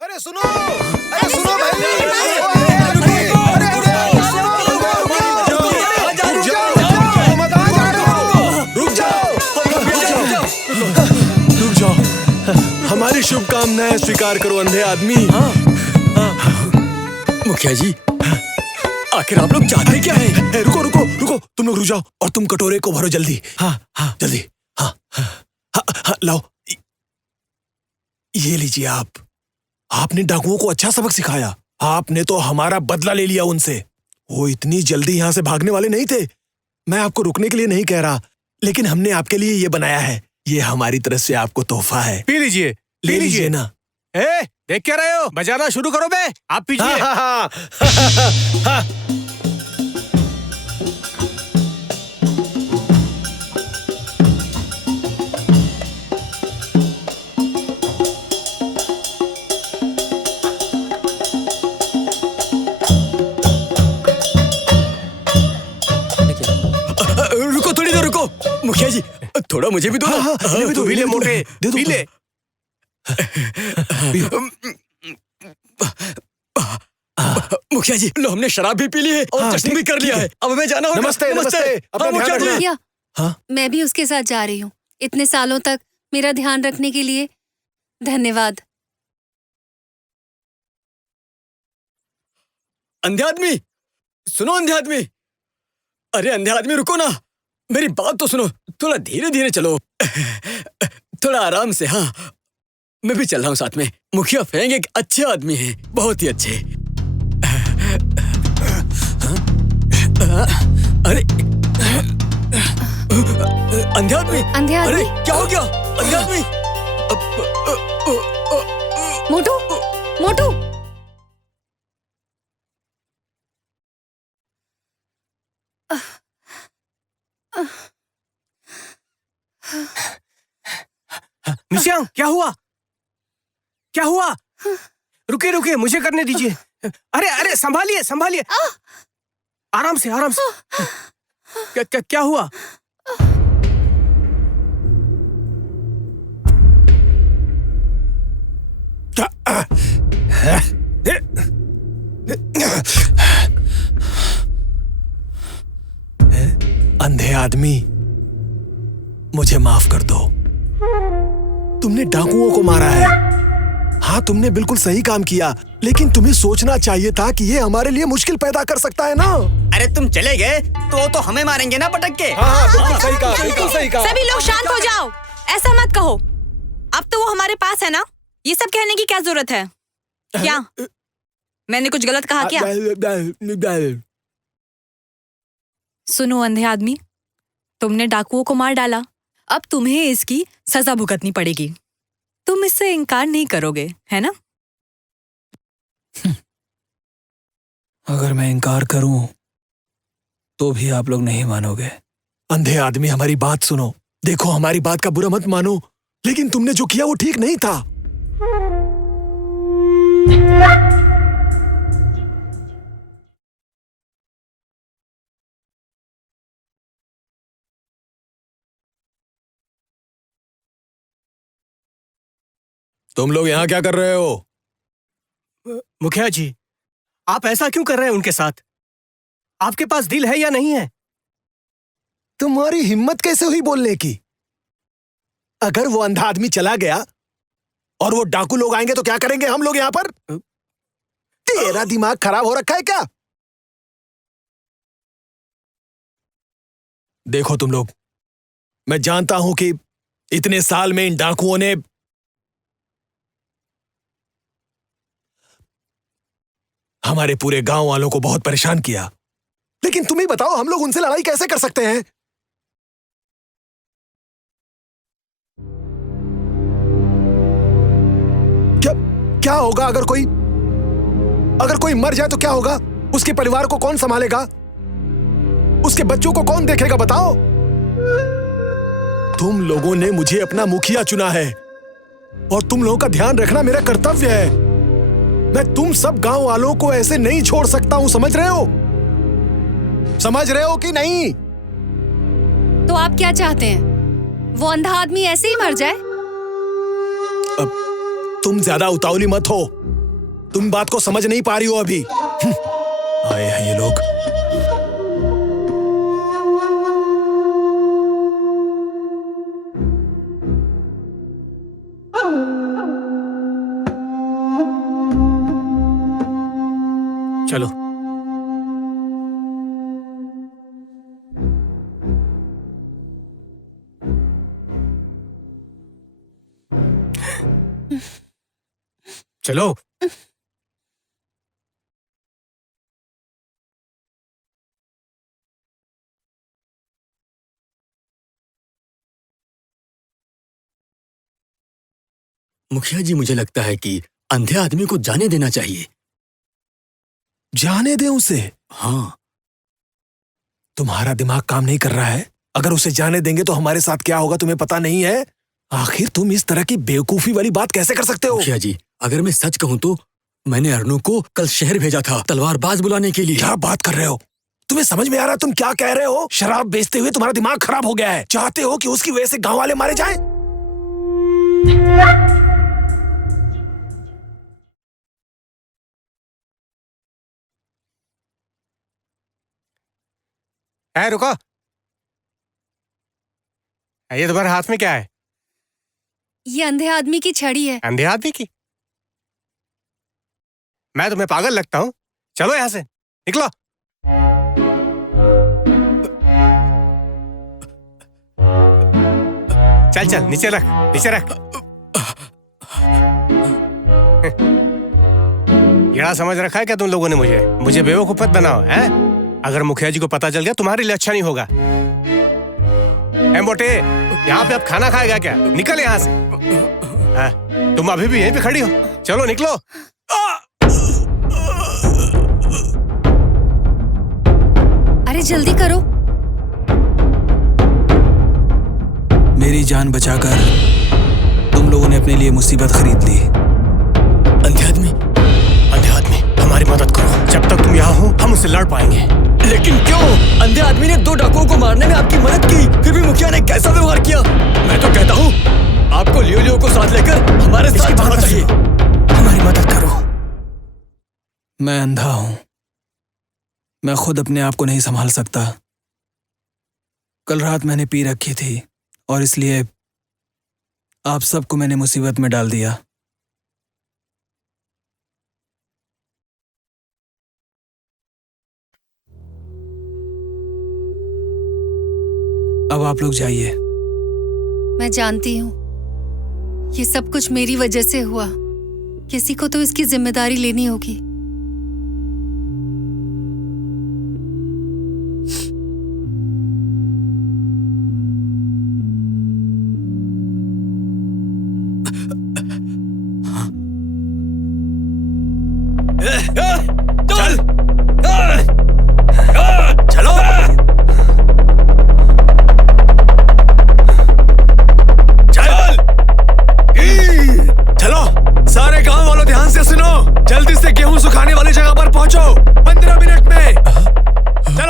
अरे सुनो भाई, रुक जाओ। हमारी शुभकामनाएं स्वीकार करो अंधे आदमी। मुखिया जी, आखिर आप लोग चाहते क्या है? रुको रुको रुको, तुम लोग रुक जाओ और तुम कटोरे को भरो जल्दी। हाँ जल्दी। हाँ, लाओ, ये लीजिए आप। आपने डाकुओं को अच्छा सबक सिखाया। आपने तो हमारा बदला ले लिया उनसे। वो इतनी जल्दी यहाँ से भागने वाले नहीं थे। मैं आपको रुकने के लिए नहीं कह रहा, लेकिन हमने आपके लिए ये बनाया है। ये हमारी तरफ से आपको तोहफा है। पी लीजिए, ले लीजिए ना। देख क्या रहे हो? बजाना शुरू करो बे। आप पीजिए। रुको, थोड़ी देर रुको। मुखिया जी, थोड़ा मुझे भी दो ना। दो, पी ले मोटे, दे दो, पी ले। मुखिया जी, लो हमने शराब भी पी ली है और चटनी भी कर लिया है। अब हमें जाना होगा। नमस्ते, नमस्ते। अपना ध्यान मुखिया जी। रखना। भैया, हाँ? मैं भी उसके साथ जा रही हूँ। इतने सालों तक मेरा ध्यान रखने के लिए धन्यवाद। अंधे आदमी, सुनो अंधे आदमी। अरे अंधे आदमी, रुको ना, मेरी बात तो सुनो। थोड़ा धीरे धीरे चलो, थोड़ा आराम से। हाँ, मैं भी चल रहा हूँ साथ में। मुखिया फेंग एक अच्छे आदमी हैं, बहुत ही अच्छे। अरे अंधे आदमी, अंधे आदमी? अरे क्या हो गया अंधे आदमी? मोटू, मोटू, निशांग, क्या हुआ? क्या हुआ? रुके रुके, मुझे करने दीजिए। अरे अरे, संभालिए संभालिए, आराम से आराम से। क्या हुआ? अंधे आदमी, मुझे माफ कर दो। तुमने डाकुओं को मारा है। हाँ, तुमने बिल्कुल सही काम किया, लेकिन तुम्हें सोचना चाहिए था कि ये हमारे लिए मुश्किल पैदा कर सकता है ना। अरे तुम चले गए तो हमें मारेंगे ना पटक के। हाँ, बिल्कुल सही कहा, बिल्कुल सही कहा। सभी लोग शांत हो जाओ। ऐसा मत कहो। अब तो वो हमारे पास है ना, ये सब कहने की क्या जरूरत है? क्या मैंने कुछ गलत कहा क्या? सुनो अंधे आदमी, तुमने डाकुओं को मार डाला, अब तुम्हें इसकी सजा भुगतनी पड़ेगी। तुम इससे इनकार नहीं करोगे, है ना? अगर मैं इनकार करूं तो भी आप लोग नहीं मानोगे। अंधे आदमी, हमारी बात सुनो। देखो, हमारी बात का बुरा मत मानो, लेकिन तुमने जो किया वो ठीक नहीं था। तुम लोग यहाँ क्या कर रहे हो? मुखिया जी, आप ऐसा क्यों कर रहे हैं उनके साथ? आपके पास दिल है या नहीं है? तुम्हारी हिम्मत कैसे हुई बोलने की? अगर वो अंधा आदमी चला गया और वो डाकू लोग आएंगे तो क्या करेंगे हम लोग यहाँ पर? तेरा दिमाग खराब हो रखा है क्या? देखो तुम लोग, मैं जानता हूं कि इतने साल में इन डाकुओं ने हमारे पूरे गांव वालों को बहुत परेशान किया। लेकिन तुम ही बताओ, हम लोग उनसे लड़ाई कैसे कर सकते हैं? क्या होगा अगर कोई मर जाए तो क्या होगा? उसके परिवार को कौन संभालेगा? उसके बच्चों को कौन देखेगा? बताओ। तुम लोगों ने मुझे अपना मुखिया चुना है और तुम लोगों का ध्यान रखना मेरा कर्तव्य है। मैं तुम सब गांव वालों को ऐसे नहीं छोड़ सकता हूं, समझ रहे हो? समझ रहे हो कि नहीं? तो आप क्या चाहते हैं? वो अंधा आदमी ऐसे ही मर जाए? अब तुम ज्यादा उतावली मत हो। तुम बात को समझ नहीं पा रही हो अभी। आए हैं ये लोग। चलो। चलो। मुखिया जी, मुझे लगता है कि अंधे आदमी को जाने देना चाहिए। जाने दे उसे? हाँ। तुम्हारा दिमाग काम नहीं कर रहा है? अगर उसे जाने देंगे तो हमारे साथ क्या होगा तुम्हें पता नहीं है? आखिर तुम इस तरह की बेवकूफी वाली बात कैसे कर सकते हो? मुखिया जी, अगर मैं सच कहूं तो मैंने अर्नो को कल शहर भेजा था तलवारबाज बुलाने के लिए। क्या बात कर रहे हो? तुम्हें समझ में आ रहा है तुम क्या कह रहे हो? शराब बेचते हुए तुम्हारा दिमाग खराब हो गया है। चाहते हो कि उसकी वजह से गांव वाले मारे जाएं? रुको। ये तुम्हारे हाथ में क्या है? ये अंधे आदमी की छड़ी है। अंधे आदमी की? मैं तुम्हें पागल लगता हूँ? चलो यहाँ से, निकलो। चल चल, नीचे रख, नीचे रख। ये समझ रखा है क्या तुम लोगों ने? मुझे बेवकूफ मत बनाओ, हैं? अगर मुखिया जी को पता चल गया तुम्हारे लिए अच्छा नहीं होगा। ए मोटे, यहाँ पे अब खाना खाएगा क्या? निकल यहाँ से। तुम अभी भी यहीं पे खड़ी हो? चलो निकलो। अरे जल्दी करो। मेरी जान बचाकर तुम लोगों ने अपने लिए मुसीबत खरीद ली। अंधे आदमी, हमारी मदद करो। जब तक तुम यहाँ हो हम उससे लड़ पाएंगे। लेकिन क्यों? अंधे आदमी ने 2 डाकुओं को मारने में आपकी मदद की, फिर भी मुखिया ने कैसा व्यवहार किया? मैं तो कहता हूँ आपको लियो को साथ लेकर हमारे साथ जाना चाहिए। हमारी मदद करो। मैं अंधा हूँ, मैं खुद अपने आप को नहीं संभाल सकता। कल रात मैंने पी रखी थी और इसलिए आप सबको मैंने मुसीबत में डाल दिया। अब आप लोग जाइए। मैं जानती हूँ ये सब कुछ मेरी वजह से हुआ। किसी को तो इसकी जिम्मेदारी लेनी होगी।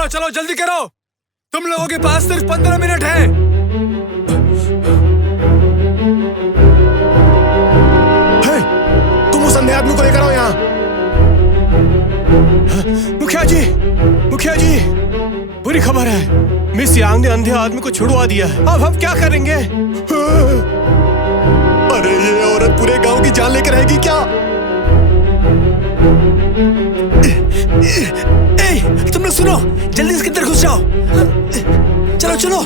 चलो जल्दी करो, तुम लोगों के पास सिर्फ 15 मिनट है। तुम उस अंधे आदमी को लेकर आओ यहाँ। मुखिया जी, बुरी खबर है। मिस यांग ने अंधे आदमी को छुड़वा दिया है। अब हम क्या करेंगे? अरे ये औरत पूरे गांव की जान लेकर रहेगी क्या? तुम लोग सुनो, जल्दी इसके अंदर घुस जाओ। चलो चलो।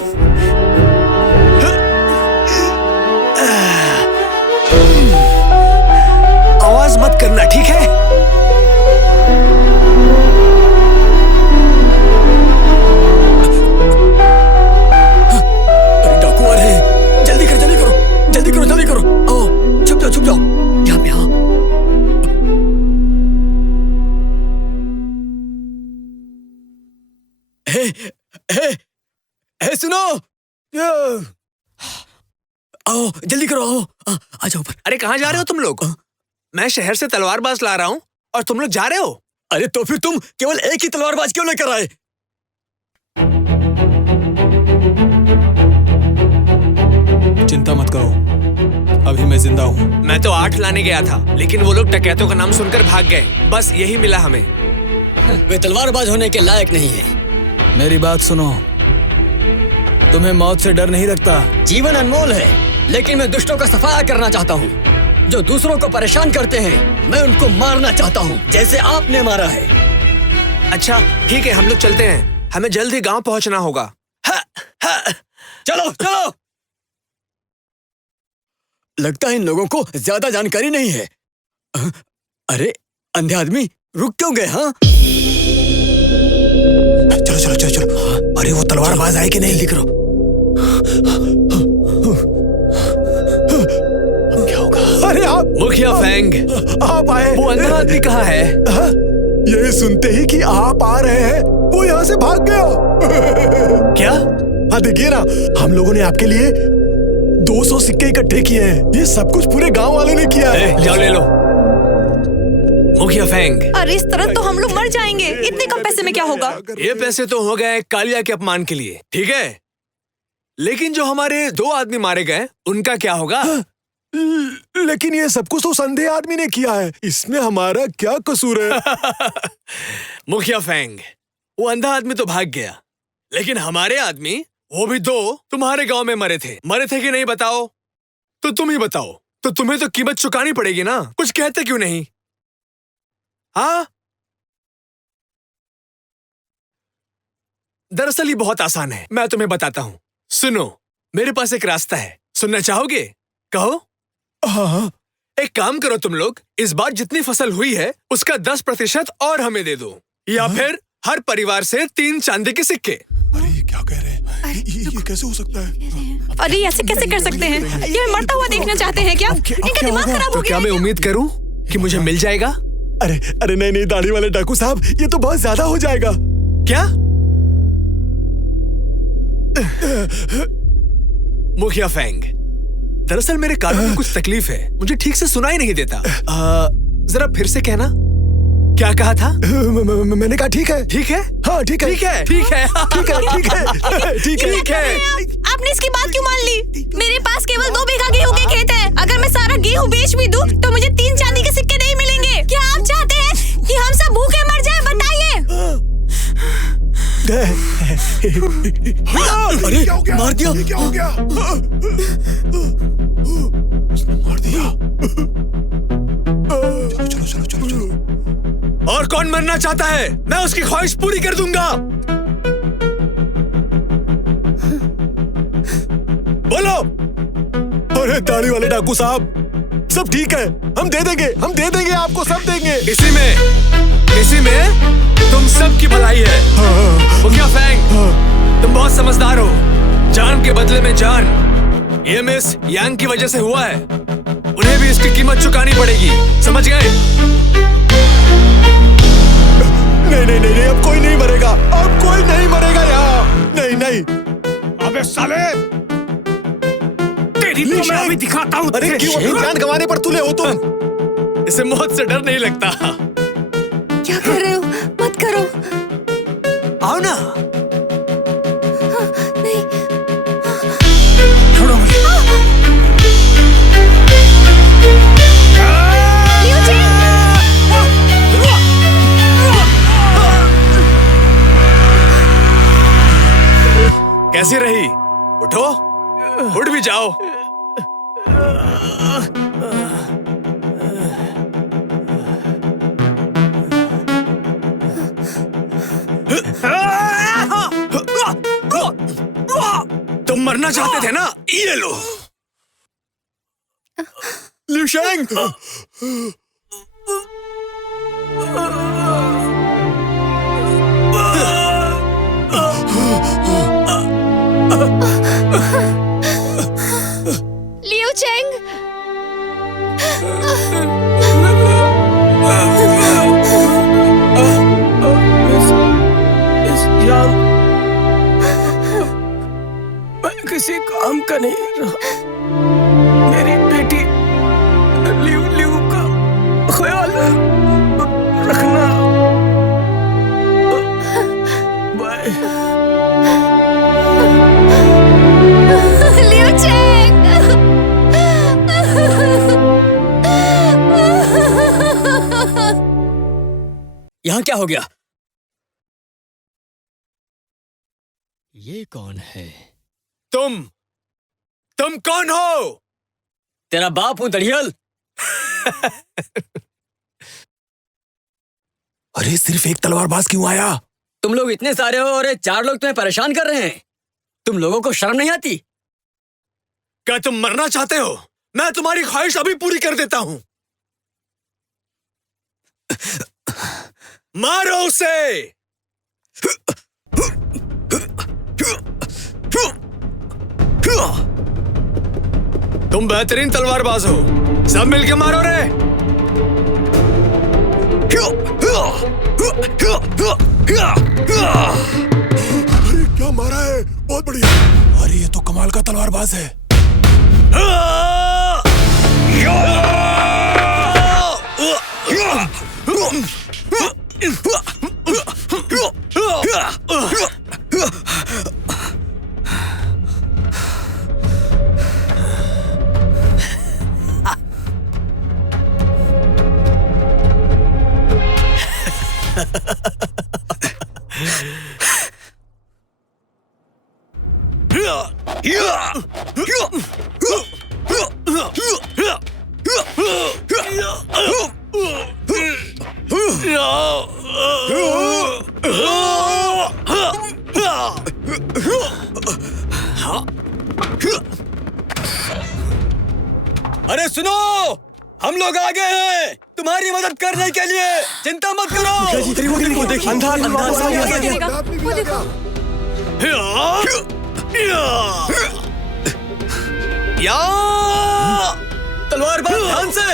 आवाज मत करना, ठीक है? सुनो, आओ जल्दी करो, आओ आ जाओ ऊपर। अरे कहाँ जा रहे हो तुम लोग? मैं शहर से तलवारबाज ला रहा हूँ और तुम लोग जा रहे हो? अरे तो फिर तुम केवल एक ही तलवारबाज क्यों लेकर आए? चिंता मत करो, अभी मैं जिंदा हूँ। मैं तो 8 लाने गया था, लेकिन वो लोग डकैतों का नाम सुनकर भाग गए। बस यही मिला हमें। वे तलवारबाज होने के लायक नहीं है। मेरी बात सुनो, तुम्हें मौत से डर नहीं लगता? जीवन अनमोल है, लेकिन मैं दुष्टों का सफाया करना चाहता हूँ। जो दूसरों को परेशान करते हैं, मैं उनको मारना चाहता हूँ, जैसे आपने मारा है। अच्छा ठीक है, हम लोग चलते हैं। हमें जल्द ही गांव पहुंचना होगा। चलो चलो। लगता है इन लोगों को ज्यादा जानकारी नहीं है। अरे अंधे आदमी, रुक क्यों गए? हाँ चलो चलो चलो चलो। अरे वो तलवारबाज आए कि नहीं? जल्दी करो। क्या होगा? अरे आप मुखिया फेंग, आप आए। वो अंधा आदमी कहाँ है? ये सुनते ही कि आप आ रहे हैं, वो यहाँ से भाग गया। क्या? हाँ देखिए ना, हम लोगों ने आपके लिए 200 सिक्के इकट्ठे किए हैं। ये सब कुछ पूरे गांव वालों ने किया है। जाओ ले लो। मुखिया फेंग, अरे इस तरह तो हम लोग मर जाएंगे। इतने कम पैसे में क्या होगा? ये पैसे तो हो गए कालिया के अपमान के लिए, ठीक है? लेकिन जो हमारे 2 आदमी मारे गए, उनका क्या होगा? लेकिन ये सब कुछ तो संदेह आदमी ने किया है, इसमें हमारा क्या कसूर है? मुखिया फेंग, वो अंधा आदमी तो भाग गया, लेकिन हमारे आदमी, वो भी 2 तुम्हारे गांव में मरे थे कि नहीं बताओ? तो तुम ही बताओ। तो तुम्हें तो कीमत चुकानी पड़ेगी ना, कुछ कहते क्यों नहीं? हाँ, दरअसल ये बहुत आसान है, मैं तुम्हें बताता हूँ। सुनो, मेरे पास एक रास्ता है, सुनना चाहोगे? कहो। हाँ। एक काम करो तुम लोग, इस बार जितनी फसल हुई है उसका 10% और हमें दे दो, या फिर हर परिवार से 3 चांदी के सिक्के। अरे ये क्या कह रहे हैं? ये कैसे हो सकता है? अरे ऐसे कैसे कर सकते हैं? ये मरता हुआ देखना चाहते हैं क्या? इनका दिमाग खराब हो तो गया क्या है मैं क्या? उम्मीद करूं कि मुझे मिल जाएगा? अरे अरे नहीं नहीं, दाढ़ी वाले डाकू साहब, ये तो बहुत ज्यादा हो जाएगा। क्या? मुखिया फेंग, दरअसल मेरे कानों में कुछ तकलीफ है, मुझे ठीक से सुनाई नहीं देता। जरा फिर से कहना, क्या कहा था? मैंने कहा ठीक है। ठीक है? हाँ ठीक है। ठीक है, ठीक है, ठीक है, ठीक है, ठीक है। ठीक है। आपने इसकी बात क्यों मान ली? मेरे पास केवल 2 बीघा गेहूं के खेत है। अगर मैं सारा गेहूं बेच भी दूं, तो मुझे 3 चांदी के सिक्के नहीं मिलेंगे। क्या आप चाहते हैं कि हम सब भूखे मर जाएं? बताइए। अरे मार दिया। क्या हो गया? मार दिया। चलो चलो चलो चलो। और कौन मरना चाहता है? मैं उसकी ख्वाहिश पूरी कर दूंगा। बोलो। अरे दाढ़ी वाले डाकू साहब, सब ठीक है, हम दे देंगे आपको, सब देंगे। इसी में तुम सब की भलाई है। मुखिया फेंग, तुम बहुत समझदार हो। जान के बदले में जान, ये मिस यांग की वजह से हुआ है, उन्हें भी इसकी कीमत चुकानी पड़ेगी, समझ गए? नहीं, अब कोई नहीं मरेगा, अब कोई नहीं मरेगा यहाँ। नहीं। अबे साले, तेरी तो मैं अभी दिखाता हूँ। अरे क्यों अपनी जान गंवाने पर तुले हो तुम? इसे मौत से डर नहीं लगता। क्या कर रहे हो? मत करो। आओ ना। नहीं। छोड़ो मुझे। कैसी रही? उठो, उठ भी जाओ। तुम मरना चाहते थे ना? ये लो। लिu शेंग, लिu चेंग, यहाँ क्या हो गया? ये कौन है? तुम कौन हो? तेरा बाप हूं दड़ियल। अरे सिर्फ एक तलवारबाज क्यों आया? तुम लोग इतने सारे हो और ये 4 लोग तुम्हें परेशान कर रहे हैं। तुम लोगों को शर्म नहीं आती? क्या तुम मरना चाहते हो? मैं तुम्हारी ख्वाहिश अभी पूरी कर देता हूं। मारो उसे। तुम बेहतरीन तलवारबाज हो, सब मिलके मारो रे। अरे क्या मारा है, बहुत बढ़िया। अरे ये तो कमाल का तलवारबाज है। अरे सुनो, हम लोग आ गए हैं तुम्हारी मदद करने के लिए। चिंता मत करो। तलवारबाज ध्यान से।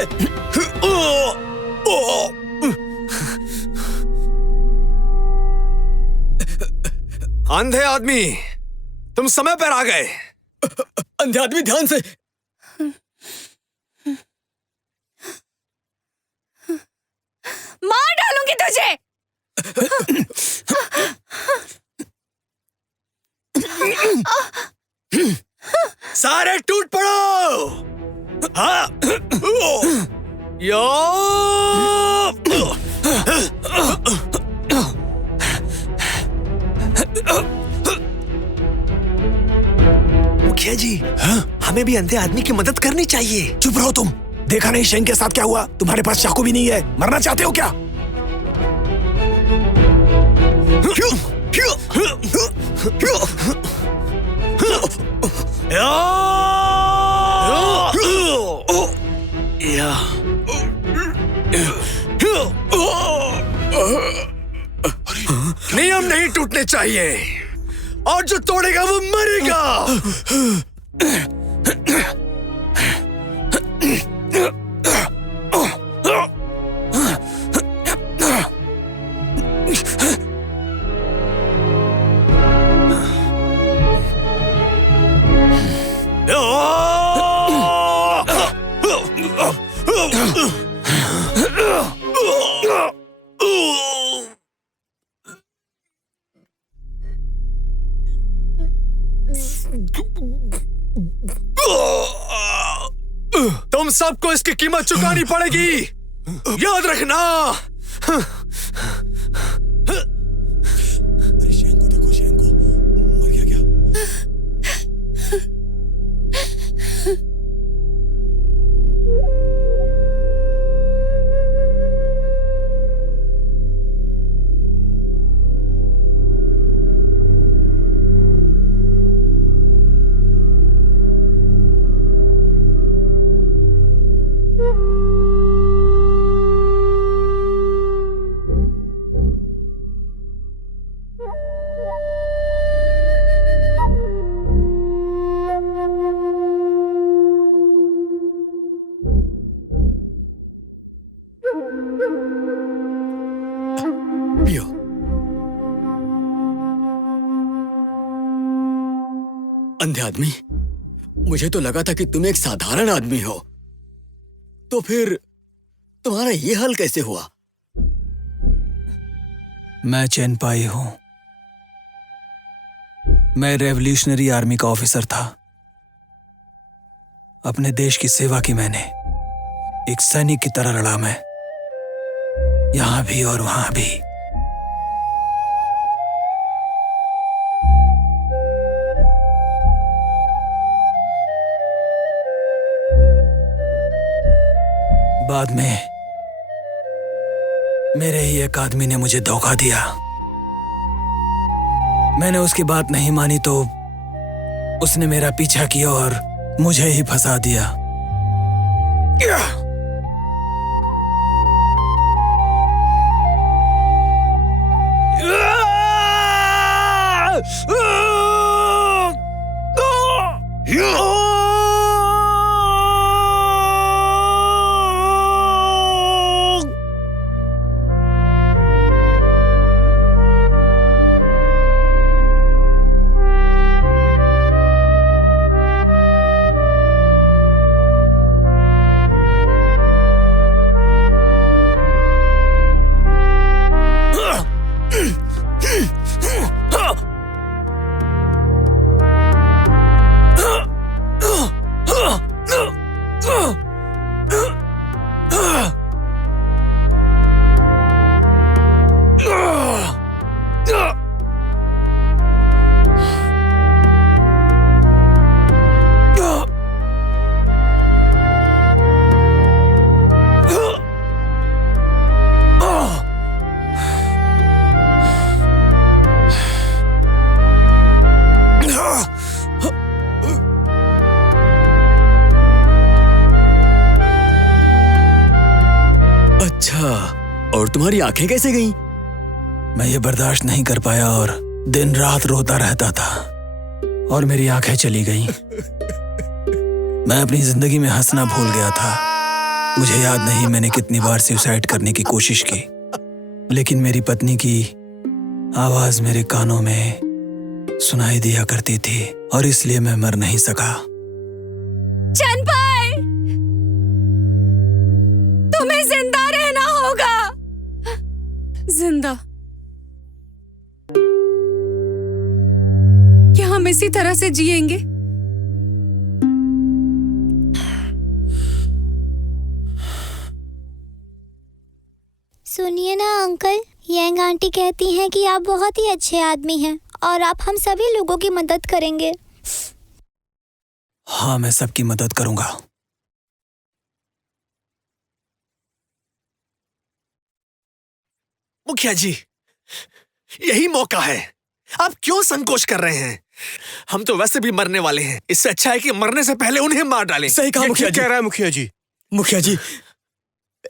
अंधे आदमी, तुम समय पर आ गए। अंधे आदमी ध्यान से। मार डालूंगी तुझे। सारे टूट पड़ो। हाँ। मुखिया जी, हमें भी अंधे आदमी की मदद करनी चाहिए। चुप रहो तुम। देखा नहीं शेंग के साथ क्या हुआ? तुम्हारे पास चाकू भी नहीं है। मरना चाहते हो क्या? नियम नहीं टूटने चाहिए, और जो तोड़ेगा वो मरेगा। तुम सबको इसकी कीमत चुकानी पड़ेगी, याद रखना। अरे शेंग को देखो, शेंग को मर गया क्या? पियो। अंधे आदमी, मुझे तो लगा था कि तुम एक साधारण आदमी हो, तो फिर तुम्हारा ये हाल कैसे हुआ? मैं चैनपाई हूं। मैं रेवोल्यूशनरी आर्मी का ऑफिसर था। अपने देश की सेवा की मैंने। एक सैनिक की तरह लड़ा मैं, यहां भी और वहां भी। बाद में मेरे ही एक आदमी ने मुझे धोखा दिया। मैंने उसकी बात नहीं मानी तो उसने मेरा पीछा किया और मुझे ही फंसा दिया। और तुम्हारी आंखें कैसे गईं? मैं ये बर्दाश्त नहीं कर पाया और दिन रात रोता रहता था और मेरी आंखें चली गईं। मैं अपनी जिंदगी में हंसना भूल गया था। मुझे याद नहीं मैंने कितनी बार सुसाइड करने की कोशिश की, लेकिन मेरी पत्नी की आवाज मेरे कानों में सुनाई दिया करती थी और इसलिए मैं मर नहीं सका। चंपाई, तुम्हें जिंदा रहना होगा। जिंदा? क्या हम इसी तरह से जिएंगे? सुनिए ना अंकल, यंग आंटी कहती हैं कि आप बहुत ही अच्छे आदमी हैं और आप हम सभी लोगों की मदद करेंगे। हाँ, मैं सबकी मदद करूंगा। मुखिया जी, यही मौका है। आप क्यों संकोच कर रहे हैं? हम तो वैसे भी मरने वाले हैं। इससे अच्छा है कि मरने से पहले उन्हें मार डालें। सही कहा मुखिया जी। कह रहा है मुखिया जी। मुखिया जी,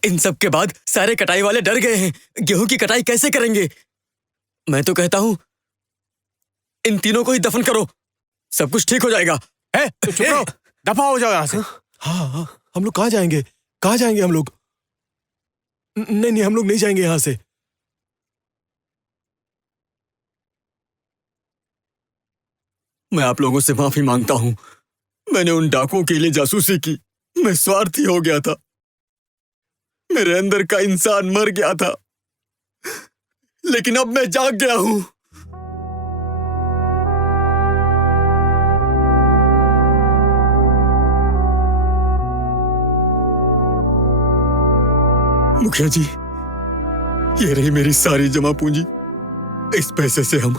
इन सब के बाद सारे कटाई वाले डर गए हैं। गेहूं की कटाई कैसे करेंगे? मैं तो कहता हूं इन तीनों को ही दफन करो, सब कुछ ठीक हो जाएगा। है तो चुप रहो, दफा हो जाओ यहाँ से। हाँ हाँ, हम लोग कहाँ जाएंगे? कहाँ जाएंगे हम लोग? नहीं नहीं, हम लोग नहीं जाएंगे यहाँ से। मैं आप लोगों से माफी मांगता हूं। मैंने उन डाकुओं के लिए जासूसी की। मैं स्वार्थी हो गया था। मेरे अंदर का इंसान मर गया था, लेकिन अब मैं जाग गया हूं। मुखिया जी, ये रही मेरी सारी जमा पूंजी। इस पैसे से हम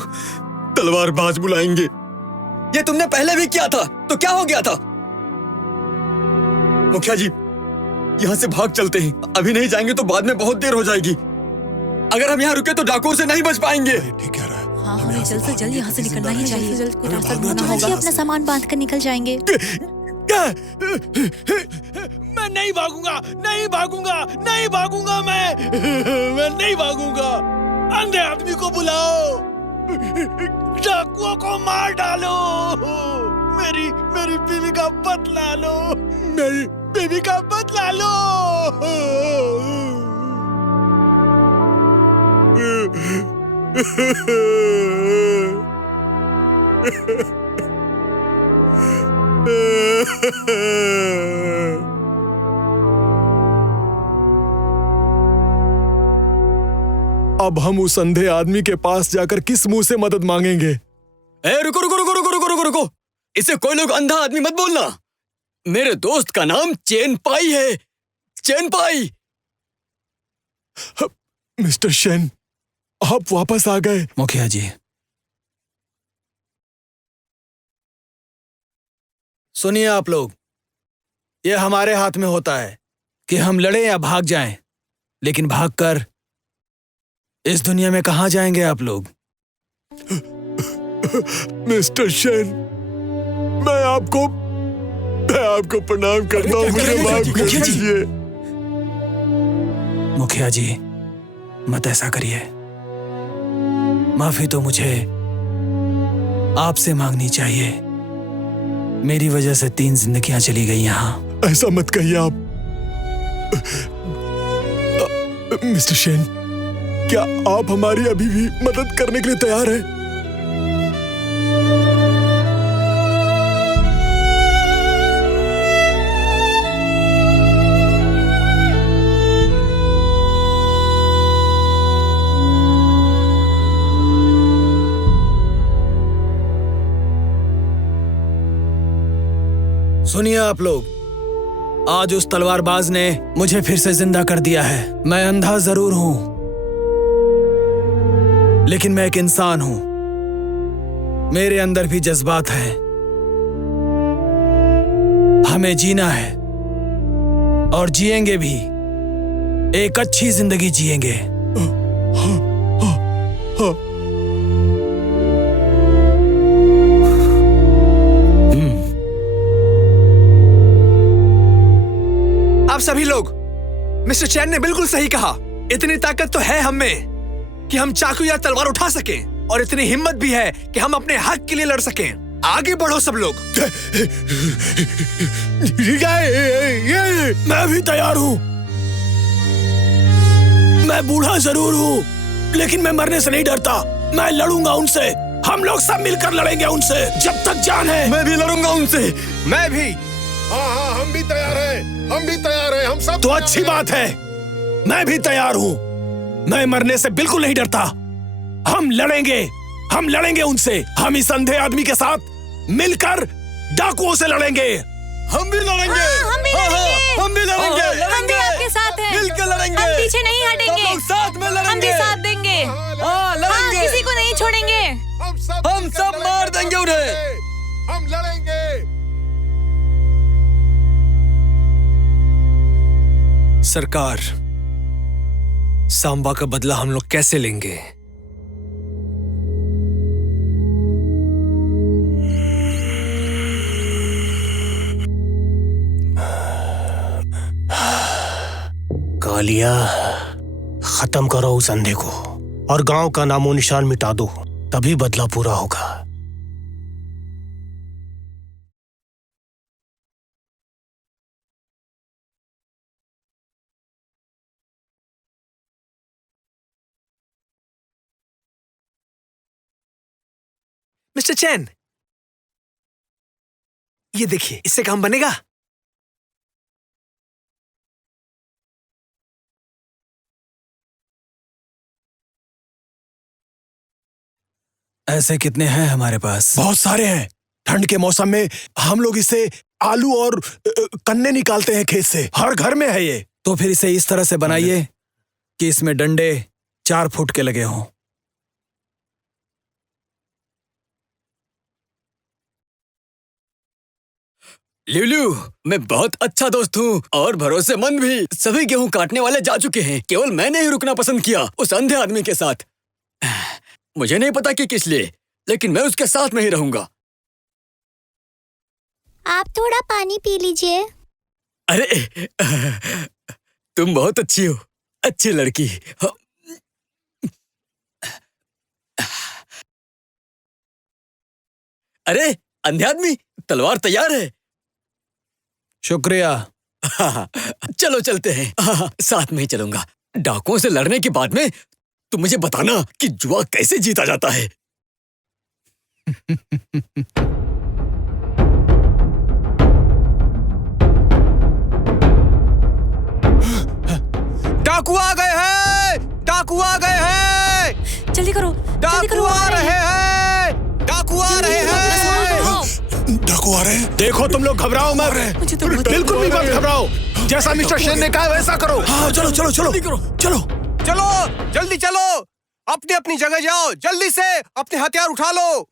तलवारबाज बुलाएंगे। ये तुमने पहले भी किया था, तो क्या हो गया था? मुखिया जी, यहाँ से भाग चलते हैं। अभी नहीं जाएंगे तो बाद में बहुत देर हो जाएगी। अगर हम यहाँ रुके तो डाकुओं से नहीं बच पाएंगे। ठीक कह रहा है। हाँ, हमें जल्द से जल्द यहाँ से निकलना ही चाहिए। जल्द कोई रास्ता ढूंढना आज ही होगा। अपना सामान बांध कर निकल जाएंगे। मैं नहीं भागूंगा, नहीं भागूंगा, नहीं भागूंगा। मैं नहीं भागूंगा। अंधे आदमी को बुलाओ, डाकुओं को मार डालो। मेरी बीवी का बदला लो। मेरी बीवी का बदला लो। अब हम उस अंधे आदमी के पास जाकर किस मुंह से मदद मांगेंगे? रुको रुको रुको रुको रुको रुको रुको। इसे कोई लोग अंधा आदमी मत बोलना। मेरे दोस्त का नाम चेनपाई है। चेनपाई। मिस्टर शेन, आप वापस आ गए। मुखिया जी, सुनिए आप लोग, ये हमारे हाथ में होता है कि हम लड़े या भाग जाएं, लेकिन भागकर इस दुनिया में कहां जाएंगे आप लोग? मिस्टर शेन, मैं आपको प्रणाम करता हूँ, मुझे माफ कर मुखिया जी। दीजिए। मुखिया जी, मत ऐसा करिए। माफी तो मुझे आपसे मांगनी चाहिए। मेरी वजह से 3 जिंदगियां चली गई यहाँ। ऐसा मत कहिए आप। मिस्टर शेन, क्या आप हमारी अभी भी मदद करने के लिए तैयार हैं? सुनिए आप लोग, आज उस तलवारबाज ने मुझे फिर से जिंदा कर दिया है। मैं अंधा जरूर हूं, लेकिन मैं एक इंसान हूं। मेरे अंदर भी जज्बात हैं। हमें जीना है और जिएंगे भी। एक अच्छी जिंदगी जिएंगे। आप सभी लोग, मिस्टर चैन ने बिल्कुल सही कहा। इतनी ताकत तो है हम में कि हम चाकू या तलवार उठा सकें, और इतनी हिम्मत भी है कि हम अपने हक के लिए लड़ सकें। आगे बढ़ो सब लोग। मैं भी तैयार हूं। मैं बूढ़ा जरूर हूं, लेकिन मैं मरने से नहीं डरता। मैं लड़ूंगा उनसे। हम लोग सब मिलकर लड़ेंगे उनसे जब तक जान है। मैं भी लड़ूंगा उनसे। मैं भी। हाँ, हम भी तैयार हैं। हम सब तो अच्छी बात है, मैं भी तैयार हूं। मैं मरने से बिल्कुल नहीं डरता। हम लड़ेंगे उनसे। हम इस अंधे आदमी के साथ मिलकर डाकुओं से लड़ेंगे। हम भी लड़ेंगे। हम भी लड़ेंगे। हम भी लड़ेंगे। हम भी आपके साथ हैं। मिलकर लड़ेंगे। हम पीछे नहीं हटेंगे। सब लोग साथ में लड़ेंगे। हम भी साथ देंगे। हाँ, लड़ेंगे। किसी को नहीं छोड़ेंगे। हम सब मार देंगे उन्हें। हम लड़ेंगे। सरकार, सांबा का बदला हम लोग कैसे लेंगे? कालिया, खत्म करो उस अंधे को और गांव का नामो निशान मिटा दो, तभी बदला पूरा होगा। मिस्टर चैन, ये देखिए, इससे काम बनेगा? ऐसे कितने हैं हमारे पास? बहुत सारे हैं। ठंड के मौसम में हम लोग इससे आलू और कन्ने निकालते हैं खेत से। हर घर में है ये। तो फिर इसे इस तरह से बनाइए कि इसमें डंडे 4 फुट के लगे हों। ल्यूल्यू, मैं बहुत अच्छा दोस्त हूँ और भरोसेमंद भी। सभी गेहूं काटने वाले जा चुके हैं, केवल मैंने ही रुकना पसंद किया उस अंधे आदमी के साथ। मुझे नहीं पता कि किस लिए, लेकिन मैं उसके साथ में ही रहूंगा। आप थोड़ा पानी पी लीजिए। अरे, तुम बहुत अच्छी हो, अच्छी लड़की। अरे अंधे आदमी, तलवार तैयार है। शुक्रिया। चलो चलते हैं। साथ में ही चलूंगा। डाकुओं से लड़ने के बाद में तुम मुझे बताना कि जुआ कैसे जीता जाता है। डाकू आ गए हैं। डाकू आ गए हैं। जल्दी करो। डाकू आ रहे हैं। डाकू आ रहे हैं। डाकू आ रहे हैं। देखो, तुम लोग घबराओ मत। मुझे तो बहुत बिल्कुल भी मत घबराओ। जैसा मिस्टर शेन ने कहा वैसा करो। हाँ, चलो चलो चलो चलो। चलो, जल्दी चलो। अपनी अपनी जगह जाओ। जल्दी से अपने हथियार उठा लो।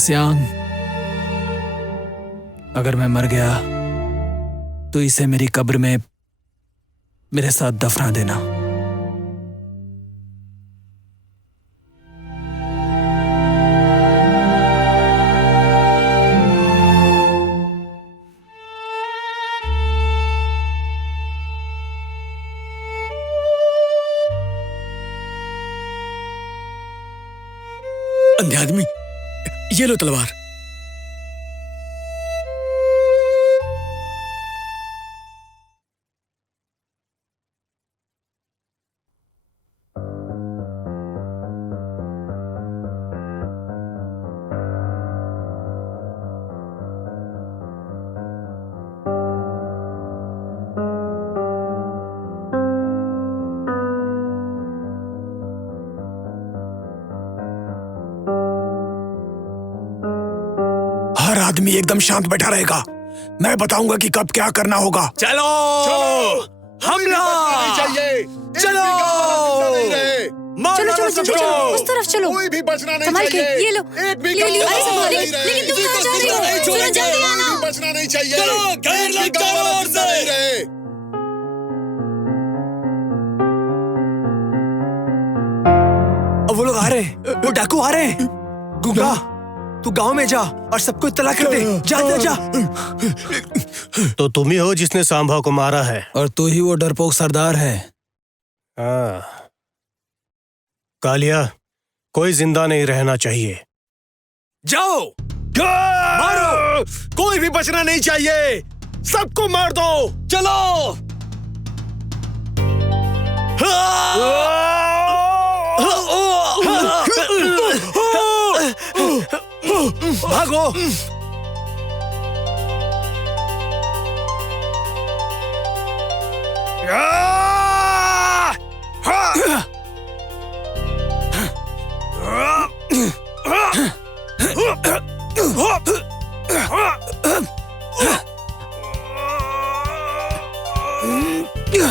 सियांग, अगर मैं मर गया तो इसे मेरी कब्र में मेरे साथ दफना देना। अंधे आदमी, ये लो तलवार। हर आदमी एकदम शांत बैठा रहेगा। मैं बताऊंगा कि कब क्या करना होगा। चलो हमला चलो चलो चलो चलो चलो उस तरफ चलो। कोई भी बचना नहीं संभाल के, चाहिए। ये लो, एक भी ले लियो, कदम अरे संभाल, नहीं रहे। लेकिन तुम कहाँ जा रही हो? नहीं सुनो, छोड़ेंगे। जल्दी आना। कोई भी बचना नहीं चाहिए। चलो, घेर लो, एक भी गाँव वाला जोर जिंदा से। नहीं रहे। अब वो लोग आ रहे हैं, वो डाकू आ रहे हैं। गुंगा, तू गांव में जा और सबको इत्तला कर दे। जा जा जा। तो तुम ही हो जिसने सांभा को मारा है। और तू ही वो डरपोक सरदार है। हाँ। कालिया, कोई जिंदा नहीं रहना चाहिए। जाओ, मारो। कोई भी बचना नहीं चाहिए। सबको मार दो। चलो भागो।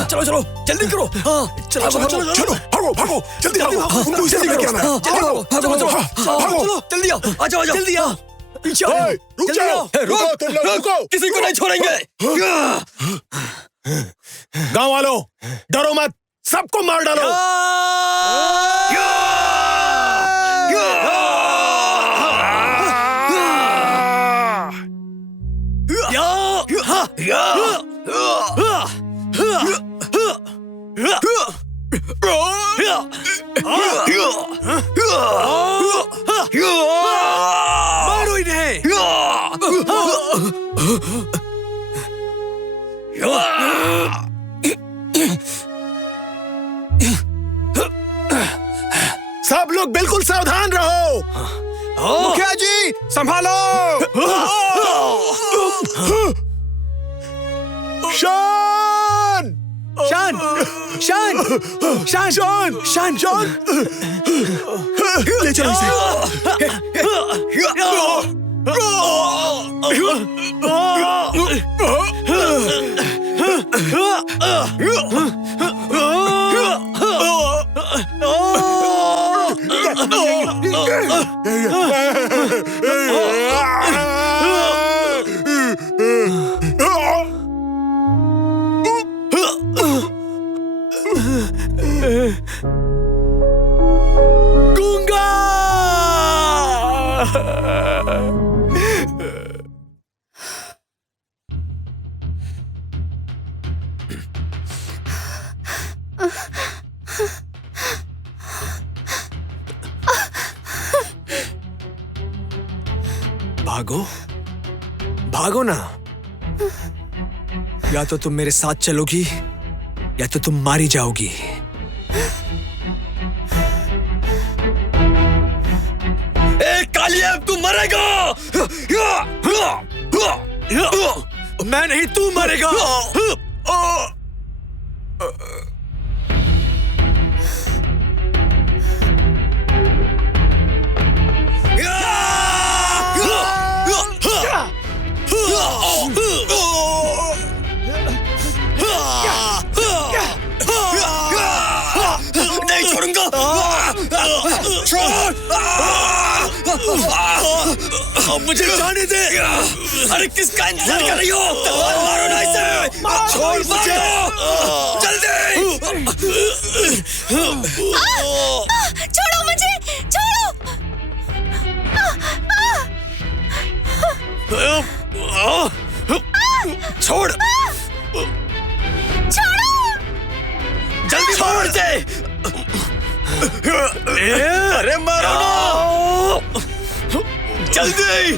चलो चलो जल्दी करो। हाँ, चलो चलो चलो चलो भागो भागो, जल्दी भागो। उनको इसे लेके आना है। जल्दी भागो, भागो, भागो, चलो जल्दी आओ, आ जाओ, जल्दी आओ, पीछे आओ, रुक जल्दी जाओ। आओ। रुको तुम लोग, रुको। किसी को नहीं छोड़ेंगे। गांव वालों, डरो मत, सबको मार डालो। मारो इन्हें। सब लोग बिल्कुल सावधान रहो। मुखिया जी संभालो। शान, शान शान शान शान शान शान ले चलो इसे। गूंगा। भागो, भागो ना। या तो तुम मेरे साथ चलोगी या तो तुम मारी जाओगी। कालिया तू मरेगा। मैं नहीं, तू मरेगा। नहीं छोड़ूंगा। अब मुझे जाने दे। अरे किसका इंतजार कर रही हो? तलवार मारो ना इसे। छोड़ मुझे। जल्दी। छोड़ो मुझे, छोड़ो। छोड़। छोड़ो। जल्दी छोड़ दे। अरे मारो ना। जल्दी।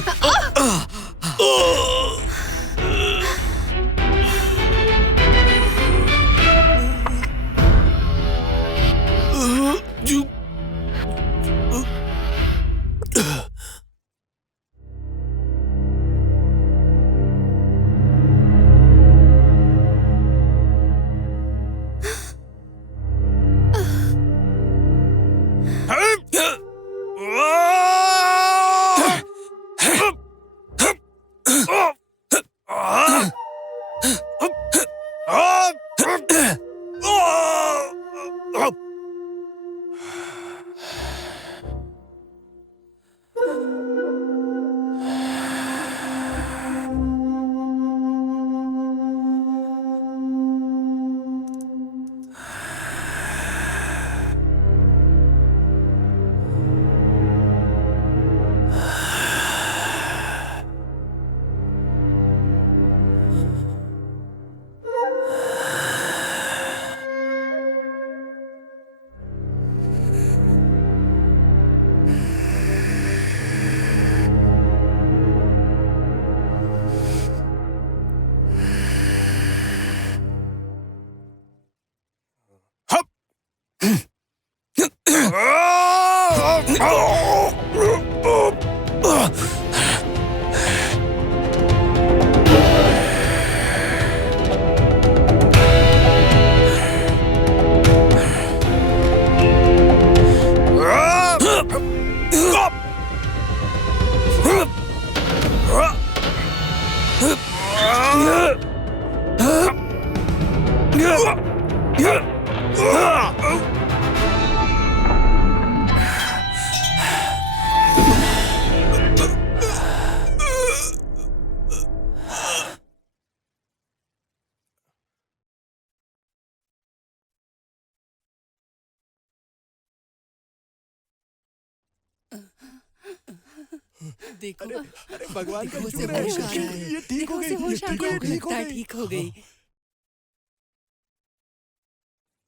देखो, अरे भगवान का से शुक्र है, होश आ रहा है। ये ठीक हो गई, देखो, ये से ठीक हो गई, ठीक हो लगता है गई। ठीक हो गई।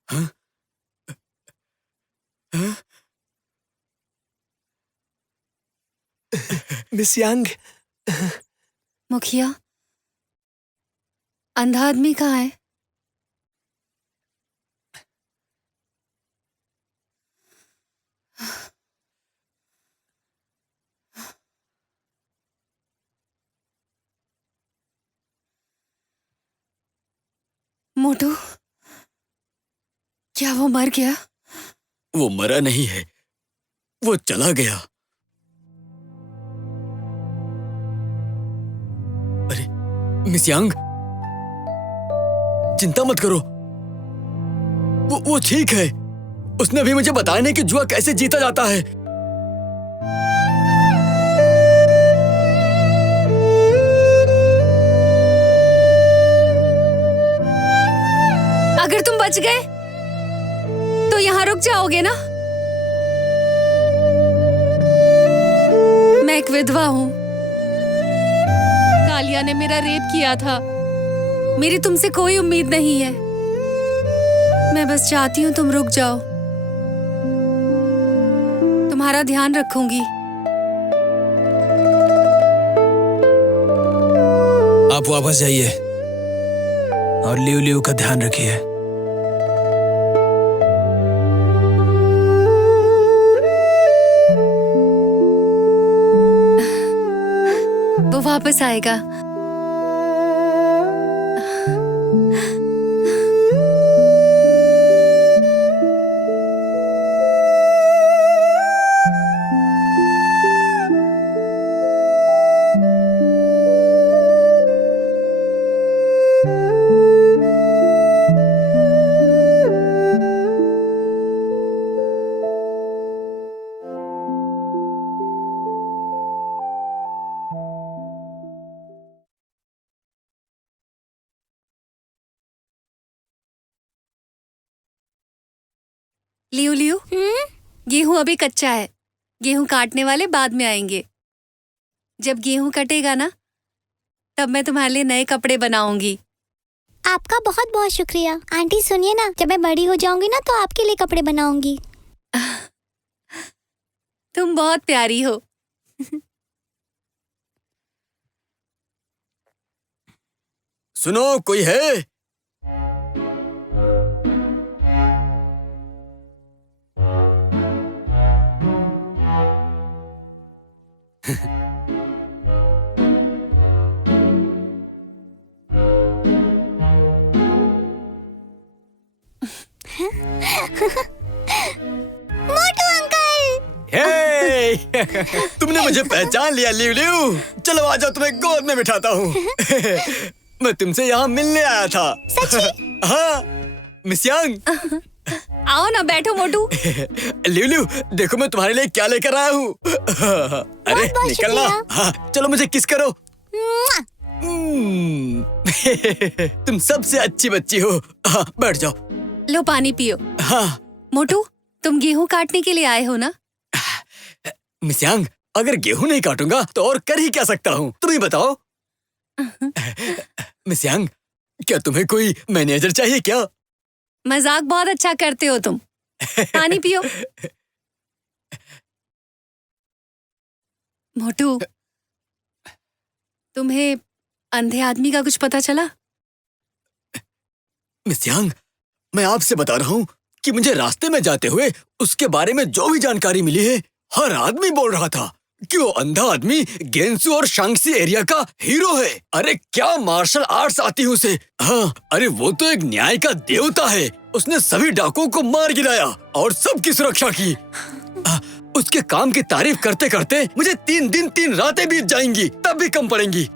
हाँ? हाँ? मिस यांग, मुखिया, अंधा आदमी कहाँ है? मोटू, क्या वो मर गया? वो मरा नहीं है, वो चला गया। अरे मिस यांग, चिंता मत करो, वो ठीक है। उसने भी मुझे बताया नहीं कि जुआ कैसे जीता जाता है। अगर तुम बच गए तो यहाँ रुक जाओगे ना? मैं एक विधवा हूँ। कालिया ने मेरा रेप किया था। मेरी तुमसे कोई उम्मीद नहीं है। मैं बस चाहती हूँ तुम रुक जाओ। तुम्हारा ध्यान रखूंगी। आप वापस जाइए और लियो लियो का ध्यान रखिए। वो वापस आएगा। लियो लियो, गेहूं अभी कच्चा है। गेहूं काटने वाले बाद में आएंगे। जब गेहूं कटेगा ना, तब मैं तुम्हारे लिए नए कपड़े बनाऊंगी। आपका बहुत बहुत शुक्रिया। आंटी सुनिए ना, जब मैं बड़ी हो जाऊंगी ना तो आपके लिए कपड़े बनाऊंगी। तुम बहुत प्यारी हो। सुनो, कोई है? मोटू अंकल। हे! तुमने मुझे पहचान लिया लियो लियो। चलो आ जाओ, तुम्हें गोद में बिठाता हूँ। मैं तुमसे यहाँ मिलने आया था। सच्ची? हाँ, मिस यांग। आओ ना, बैठो मोटू। लियो लियो, देखो मैं तुम्हारे लिए क्या लेकर आया हूँ। अरे बहुत निकलना। शुक्रिया। हाँ, चलो मुझे किस करो। तुम सबसे अच्छी बच्ची हो। हाँ, बैठ जाओ। लो पानी पियो। हाँ मोटू, तुम गेहूं काटने के लिए आए हो ना? मिस यांग, अगर गेहूं नहीं काटूंगा तो और कर ही क्या सकता हूँ, तुम ही बताओ। मिस यांग, क्या तुम्हें कोई मैनेजर चाहिए क्या? मजाक बहुत अच्छा करते हो तुम। पानी पियो। मोटू, तुम्हें अंधे आदमी का कुछ पता चला? मिस यांग, मैं आपसे बता रहा हूँ कि मुझे रास्ते में जाते हुए उसके बारे में जो भी जानकारी मिली है, हर आदमी बोल रहा था कि वो अंधा आदमी गेंसू और शांगसी एरिया का हीरो है। अरे क्या मार्शल आर्ट्स आती है उसे। हाँ, अरे वो तो एक न्याय का देवता है। उसने सभी डाकुओं को मार गिराया और सबकी सुरक्षा की। उसके काम की तारीफ करते करते मुझे 3 दिन 3 रातें बीत जाएंगी, तब भी कम पड़ेंगी।